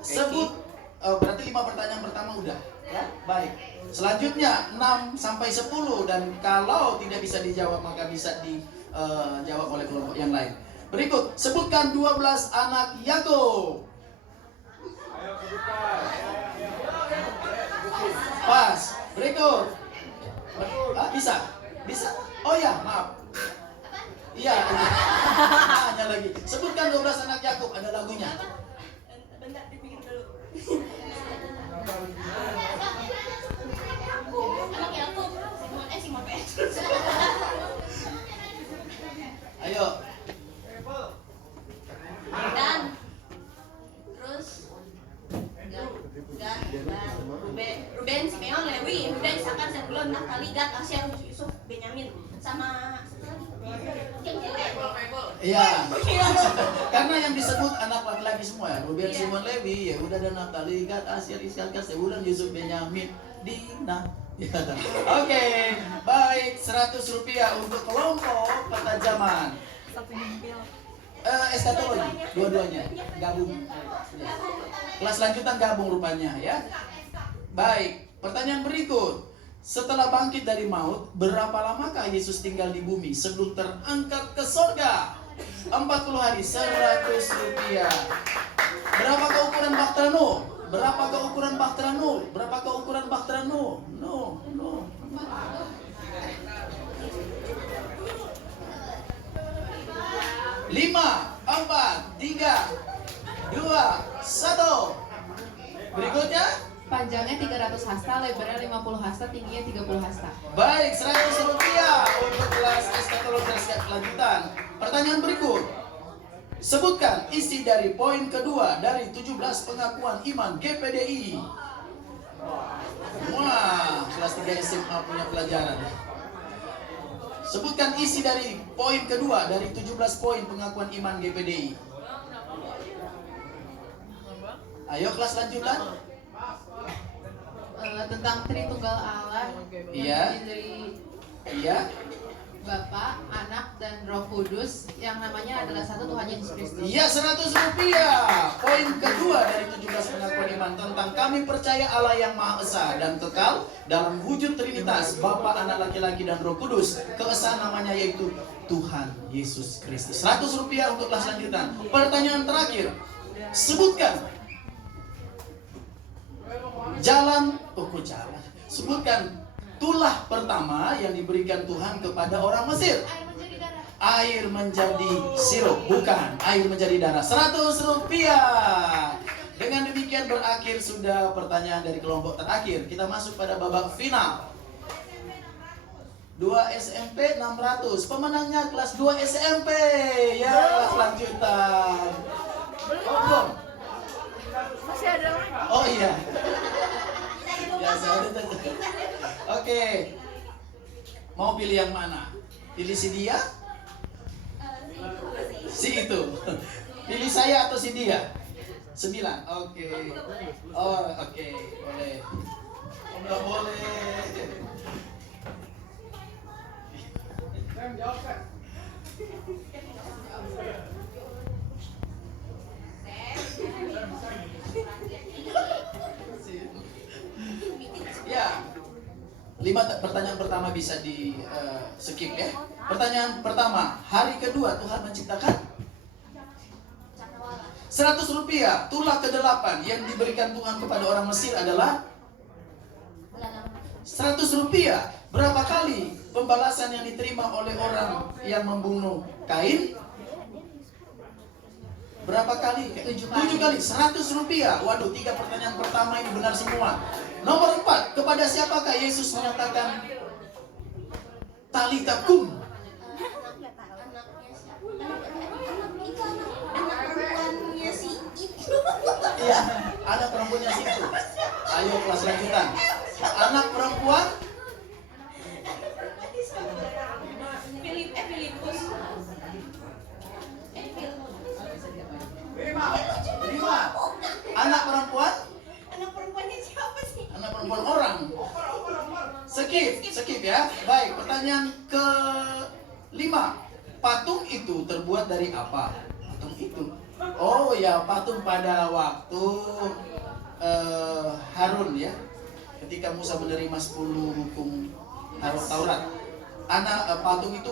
Sebut. Berarti 5 pertanyaan pertama udah. Ya, baik. Selanjutnya 6 sampai 10 dan kalau tidak bisa dijawab maka bisa dijawab oleh kelompok yang lain. Berikut, sebutkan 12 anak Yakub. Pas. Berikut. Bisa? Bisa? Oh ya, maaf. Iya. Hanya lagi. Sebutkan 12 anak Yakub, ada lagunya. Bentar, dipikir dulu. Anak Yakub, Simon Petrus. Ayo. Dan terus Ruben, Simeon, Lewi, Yehuda, Isakar, Zebulon, Naftali, Gad, Asyar, Yusuf, Benyamin, sama Iya. Karena yang disebut anak laki-laki semua ya. Ruben, Simon, Lewi, Yehuda dan Naftali, Gad, Asyar, Isakar, Zebulon, Yusuf, Benyamin, Dina. Ya. Oke, baik, 100 rupiah untuk kelompok Petajaman. Eskatologi, dua-duanya gabung. Ya. Kelas lanjutan gabung rupanya ya. Baik, pertanyaan berikut. Setelah bangkit dari maut, berapa lamakah Yesus tinggal di bumi sebelum terangkat ke sorga? 40 hari, 100 rupiah. Berapakah ukuran Bahtera Nuh? Berapakah ukuran Bahtera Nuh? Berapakah ukuran Bahtera Nuh? No. 5, 4, 3, 2, 1. Berikutnya. Panjangnya 300 hasta, lebarnya 50 hasta, tingginya 30 hasta. Baik, 100 rupiah untuk kelas eskatologi lanjutan. Pertanyaan berikut. Sebutkan isi dari poin kedua dari 17 pengakuan iman GPDI. Wah, kelas 3 SMA punya pelajaran. Sebutkan isi dari poin kedua dari 17 poin pengakuan iman GPDI. Ayo kelas lanjutan. Tentang Tritunggal Allah, Iya. dari Iya. Bapa, Anak, dan Roh Kudus, yang namanya adalah satu Tuhan Yesus Kristus. Iya, 100 rupiah. Poin kedua dari 17 pengakuan iman tentang kami percaya Allah yang Maha Esa dan kekal dalam wujud Trinitas, Bapa, Anak laki-laki, dan Roh Kudus. Keesaan namanya yaitu Tuhan Yesus Kristus. 100 rupiah untuk kelas lanjutan. Pertanyaan terakhir. Sebutkan sebutkan tulah pertama yang diberikan Tuhan kepada orang Mesir. Air menjadi sirup, bukan air menjadi darah. 100 rupiah. Dengan demikian berakhir sudah pertanyaan dari kelompok terakhir. Kita masuk pada babak final. 2 SMP 600. Pemenangnya kelas 2 SMP. Ya, kelas lanjutan. Belum. Masih ada lagi. Oh iya. Ya, oke. Mau pilih yang mana? Pilih si dia? Si itu. Pilih saya atau si dia? 9. Oke. Oh, oke. Boleh. Enggak boleh. Pertanyaan pertama bisa di skip ya. Pertanyaan pertama, hari kedua Tuhan menciptakan 100 rupiah. Tulah ke-8 yang diberikan Tuhan kepada orang Mesir adalah 100 rupiah. Berapa kali pembalasan yang diterima oleh orang yang membunuh Kain? Berapa kali? 7 kali. 100 rupiah. Waduh, 3 pertanyaan pertama ini benar semua. Nomor 4, kepada siapakah Yesus menyatakan Talita kum? Iya, anak perempuannya situ. Ayo kelas lanjutan. Anak perempuan Filipus. 5. Anak perempuan? Anak perempuannya siapa sih? Anak perempuan orang. Skip ya. Baik, pertanyaan ke-5. Patung itu terbuat dari apa? Patung itu. Oh ya, patung pada waktu Harun ya. Ketika Musa menerima 10 hukum Taurat. Patung itu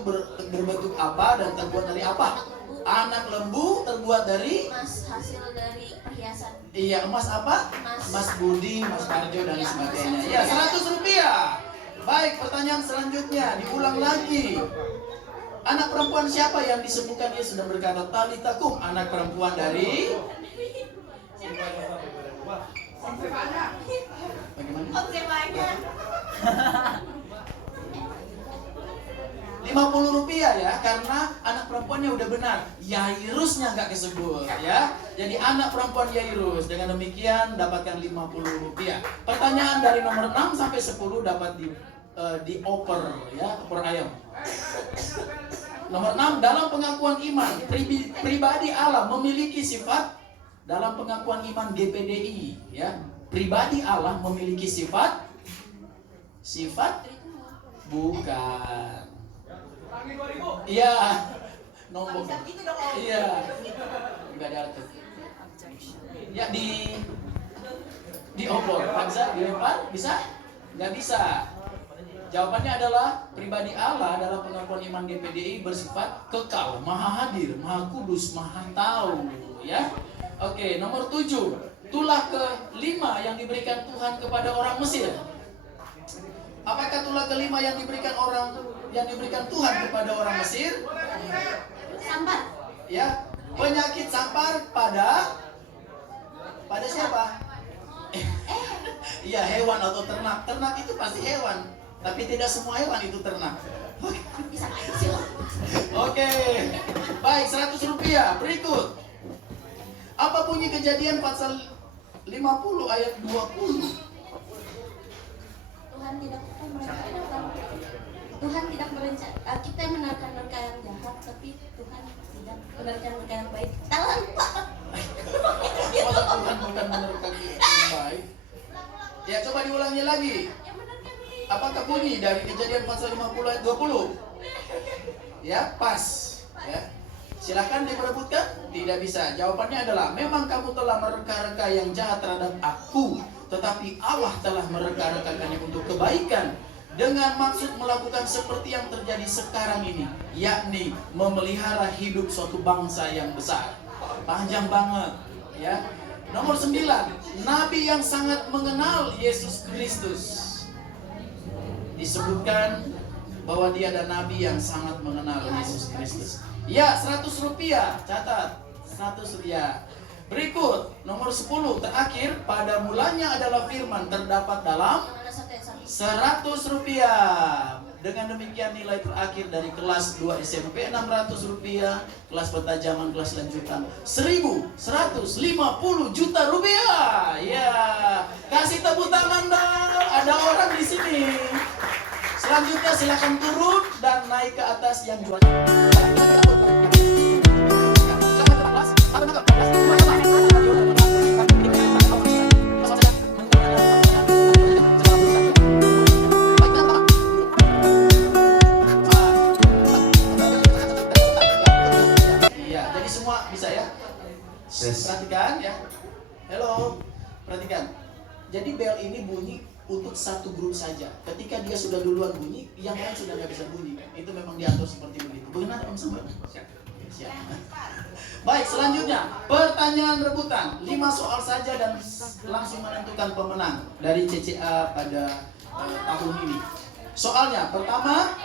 berbentuk apa dan terbuat dari apa? Anak lembu terbuat dari Emas, hasil dari perhiasan. iya, emas apa? Emas budi, emas parjo dan sebagainya. Ya, 100 rupiah. Baik, pertanyaan selanjutnya diulang lagi. Anak perempuan siapa yang disembuhkan Yesus dan berkata Talita kum? Anak perempuan dari bagaimana? 50 rupiah ya, karena anak perempuannya udah benar. Yairusnya nggak kesebut ya. Jadi anak perempuan Yairus. Dengan demikian dapatkan 50 rupiah. Pertanyaan dari nomor 6 sampai 10 dapat dioper ya, oper ayam. Nomor 6, dalam pengakuan iman pribadi Allah memiliki sifat. Dalam pengakuan iman GPDI ya, pribadi Allah memiliki sifat bukan. Iya, nombor. Iya, nggak ada tuh. Ya di opor, bisa dilempar, bisa? Nggak bisa. Jawabannya adalah pribadi Allah dalam pengakuan iman GPDI bersifat kekal, maha hadir, maha kudus, maha tahu. Ya, oke. Nomor 7, tulah ke-5 yang diberikan Tuhan kepada orang Mesir. Apakah tulah ke-5 yang diberikan Tuhan kepada orang Mesir? Sampar. Ya, penyakit sampar pada siapa? Iya, hewan atau ternak. Ternak itu pasti hewan, tapi tidak semua hewan itu ternak. Bisa sih. Oke. Baik, 100 rupiah. Berikut. Apa bunyi Kejadian pasal 50 ayat 20? Tuhan tidak merencanakan, kita menerka yang jahat, tapi Tuhan tidak menerka yang baik. Talan Pak. Masa Tuhan bukan menerka yang baik? Ya, coba diulangi lagi. Apakah bunyi dari Kejadian pasal 50 ayat 20? Ya, pas. Ya. Silakan diperebutkan? Tidak bisa. Jawabannya adalah memang kamu telah mereka-reka yang jahat terhadap aku, tetapi Allah telah mereka-rekakannya untuk kebaikan dengan maksud melakukan seperti yang terjadi sekarang ini, yakni memelihara hidup suatu bangsa yang besar. Panjang banget ya. Nomor 9, nabi yang sangat mengenal Yesus Kristus. Disebutkan bahwa dia ada nabi yang sangat mengenal Yesus Kristus. Ya, 100 rupiah, catat 100 rupiah. Berikut, nomor 10 terakhir, pada mulanya adalah firman, terdapat dalam 100 rupiah. Dengan demikian nilai terakhir dari kelas 2 SMP 600 rupiah, kelas petajaman kelas lanjutan 1.150 juta rupiah. Ya, kasih tepuk tangan dong. Ada orang di sini. Selanjutnya silakan turun dan naik ke atas yang jual. Perhatikan ya. Hello. Perhatikan. Jadi bel ini bunyi untuk satu grup saja. Ketika dia sudah duluan bunyi, yang lain sudah nggak bisa bunyi. Itu memang diatur seperti begitu. Benar Om Samuel? Siap. Baik, selanjutnya pertanyaan rebutan 5 soal saja dan langsung menentukan pemenang dari CCA pada tahun ini. Soalnya pertama,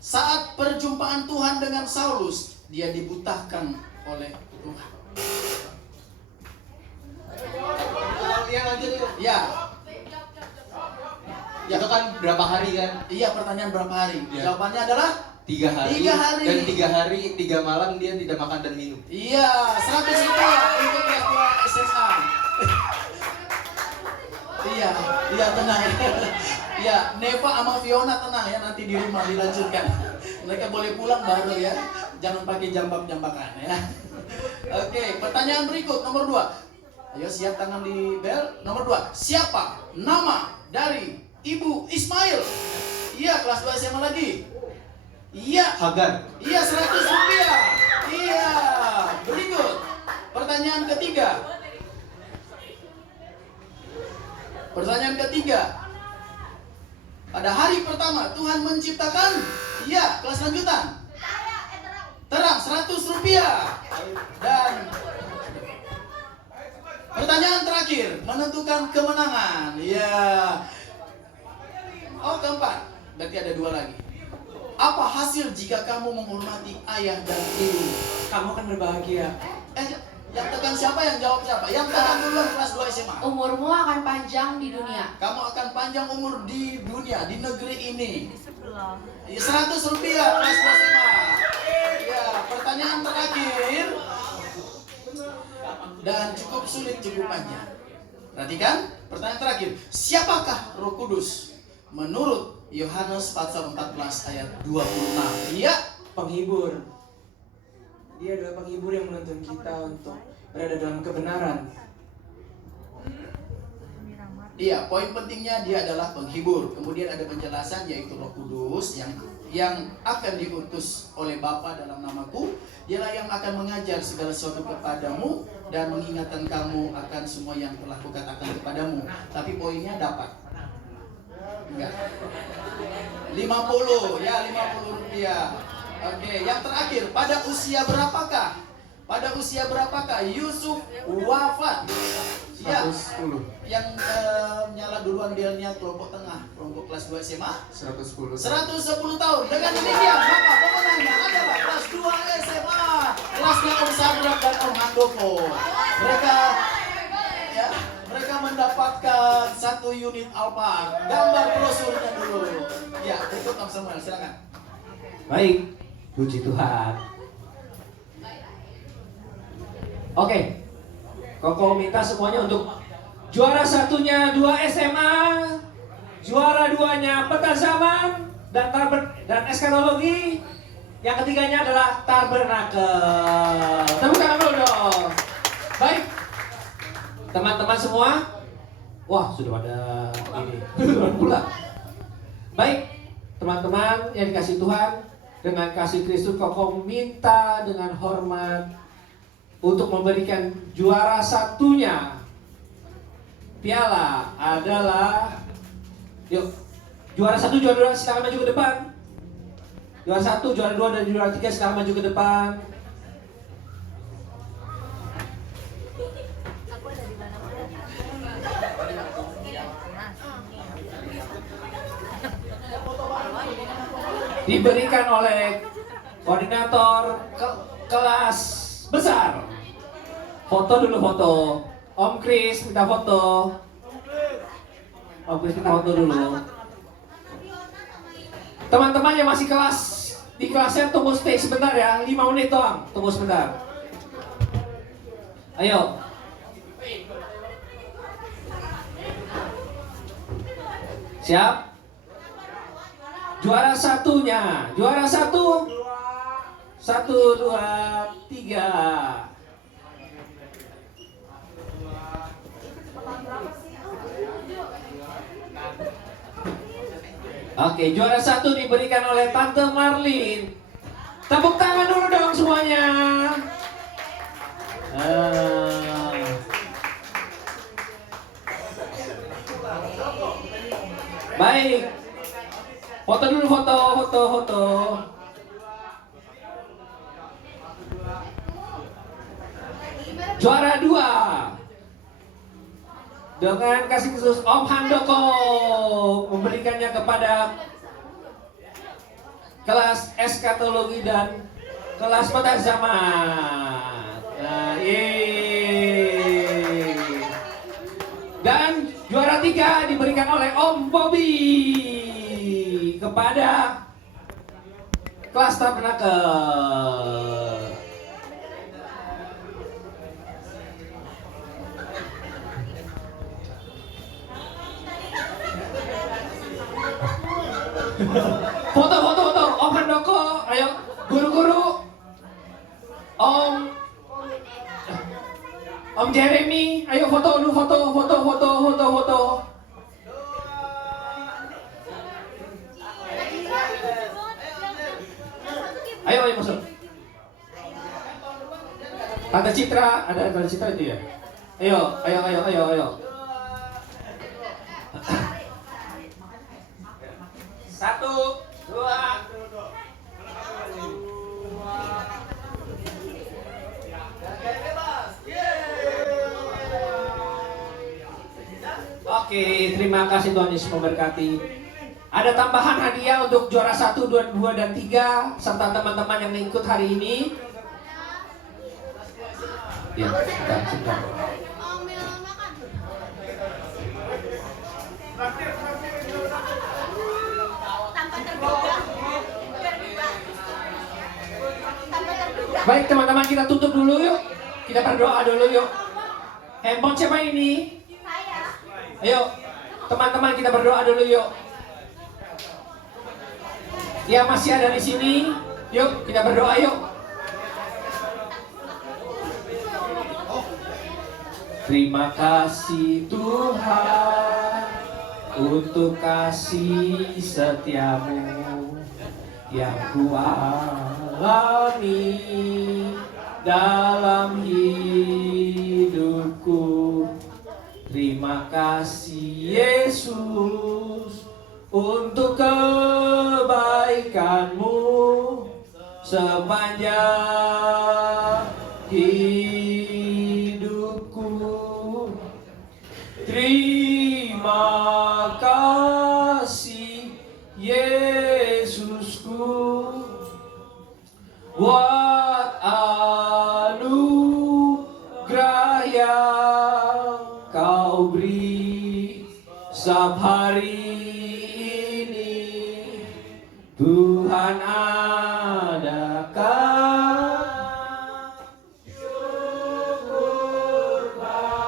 saat perjumpaan Tuhan dengan Saulus, dia dibutahkan oleh Tuhan. Ya. Itu kan berapa hari kan? Iya, pertanyaan berapa hari? Ya. Jawabannya adalah 3 hari. 3 hari. Dan 3 hari, 3 malam dia tidak makan dan minum. Iya, 100 rupiah untuk ketua SMA. Iya tenang. Iya, Neva sama Fiona tenang ya, nanti di rumah dilanjutkan. Mereka boleh pulang baru ya. Jangan pakai jambak-jambakan ya. Oke, pertanyaan berikut nomor 2. Ayo siap, tangan di bel. Nomor 2. Siapa nama dari Ibu Ismail? Iya, kelas 2 SMA lagi. Iya. Hagar. Iya, 100 rupiah. Iya. Berikut. Pertanyaan ketiga. Pada hari pertama Tuhan menciptakan. Iya, kelas lanjutan. Terang, 100 rupiah. Dan pertanyaan terakhir, menentukan kemenangan. Iya. Oh, keempat. Berarti ada 2 lagi. Apa hasil jika kamu menghormati ayah dan ibu? Kamu akan berbahagia. Yang tekan siapa? Yang jawab siapa? Yang tekan duluan kelas 2 SMA. Umurmu akan panjang di dunia. Kamu akan panjang umur di dunia, di negeri ini. 100 rupiah kelas 2 SMA. Ya, pertanyaan terakhir. Dan cukup sulit, cukup panjang. Perhatikan, pertanyaan terakhir. Siapakah Roh Kudus? Menurut Yohanes pasal 14 ayat 26. Iya, Penghibur. Dia adalah penghibur yang menuntun kita untuk berada dalam kebenaran. Iya, poin pentingnya dia adalah penghibur. Kemudian ada penjelasan yaitu Roh Kudus yang akan diutus oleh Bapa dalam namaku. Dialah yang akan mengajar segala sesuatu kepadamu dan mengingatkan kamu akan semua yang telah kukatakan kepadamu. Tapi poinnya dapat. Enggak. 50 rupiah. Oke, yang terakhir, pada usia berapakah Yusuf wafat? Ya, 110. yang nyala duluan belnya kelompok tengah, kelompok kelas 2 SMA 110. 110 tahun. Dengan demikian, maka pemenangnya adalah kelas 2 SMA, kelasnya Om Sabrak dan Om Handoko. Mereka mendapatkan 1 unit Alphard. Gambar brosurnya dulu. Ya, berikut Om Samuel, silakan. Baik, puji Tuhan. Oke, Koko minta semuanya untuk juara 1-nya 2 SMA, juara 2-nya peta zaman dan eskatologi. Yang ketiganya adalah tabernakel. Tepuk tangan dulu dong. Baik, teman-teman semua. Wah, sudah pada ini. Pula. Baik, teman-teman yang dikasih Tuhan, dengan kasih Kristus Koko minta dengan hormat untuk memberikan juara 1-nya piala adalah, yuk, juara 1, juara 2 silakan maju ke depan. Juara 1, juara 2 dan juara 3 silakan maju ke depan. Diberikan oleh koordinator kelas besar. Foto dulu, foto. Om Kris minta foto. Om Kris minta foto dulu. Teman-teman yang masih di kelasnya tunggu stay sebentar ya, 5 menit doang. Tunggu sebentar. Ayo. Siap? Juara 1-nya, juara 1. 1, 2, 3. Oke, juara 1 diberikan oleh Tante Marlin. Tepuk tangan dulu dong semuanya. Baik. Foto dulu, foto. Juara 2 dengan kasih khusus Om Handoko memberikannya kepada kelas eskatologi dan kelas mata zaman. Nah, dan juara 3 diberikan oleh Om Bobby kepada kelas tabernakel. Foto, Om Handoko, ayo guru-guru, Om Jeremy, ayo foto dulu, foto. Ayo masuk. Tante Citra, ada Tante Citra itu ya? Ayo. Satu, dua. Oke, terima kasih Tuhan Yesus memberkati. Ada tambahan hadiah untuk juara 1, 2, dan 3 serta teman-teman yang ikut hari ini. Ya, sebentar. Baik teman-teman, kita tutup dulu yuk. Kita berdoa dulu yuk. Handphone siapa ini? Ayo, teman-teman kita berdoa dulu yuk. Ya masih ada di sini. Yuk kita berdoa yuk. Terima kasih Tuhan untuk kasih setiamu yang ku alami dalam hidupku. Terima kasih Yesus untuk kebaikanmu sepanjang hidupku. Terima kasih Yesusku buat anugerah yang Kau beri setiap hari ini. Tuhan adakan syukur bagimu.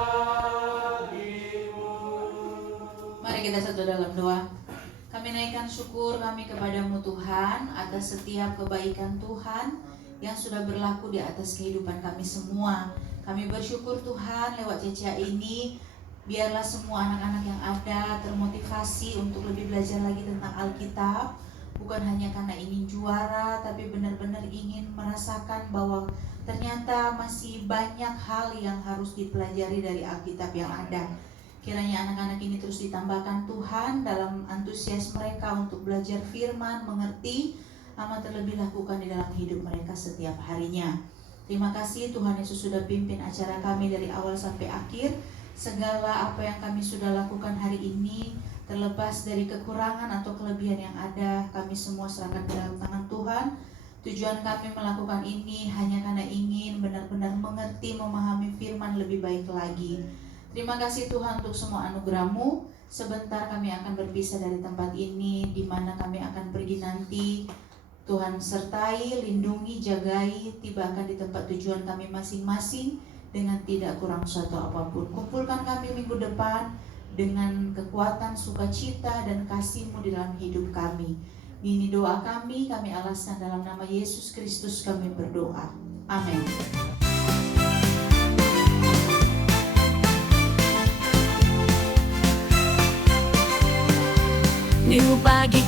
Mari kita satu dalam doa. Kami naikkan syukur kami kepadamu Tuhan atas setiap kebaikan Tuhan yang sudah berlaku di atas kehidupan kami semua. Kami bersyukur Tuhan lewat CCA ini, biarlah semua anak-anak yang ada termotivasi untuk lebih belajar lagi tentang Alkitab. Bukan hanya karena ingin juara, tapi benar-benar ingin merasakan bahwa ternyata masih banyak hal yang harus dipelajari dari Alkitab yang ada. Kiranya anak-anak ini terus ditambahkan Tuhan dalam antusias mereka untuk belajar firman, mengerti, amat terlebih lakukan di dalam hidup mereka setiap harinya. Terima kasih Tuhan Yesus sudah pimpin acara kami dari awal sampai akhir. Segala apa yang kami sudah lakukan hari ini, terlepas dari kekurangan atau kelebihan yang ada, kami semua serahkan ke dalam tangan Tuhan. Tujuan kami melakukan ini hanya karena ingin benar-benar mengerti, memahami firman lebih baik lagi. Terima kasih Tuhan untuk semua anugerah-Mu. Sebentar kami akan berpisah dari tempat ini, di mana kami akan pergi nanti. Tuhan sertai, lindungi, jagai, tibakan di tempat tujuan kami masing-masing dengan tidak kurang suatu apapun. Kumpulkan kami minggu depan dengan kekuatan, sukacita, dan kasih-Mu di dalam hidup kami. Ini doa kami alaskan dalam nama Yesus Kristus kami berdoa. Amin. New Pagi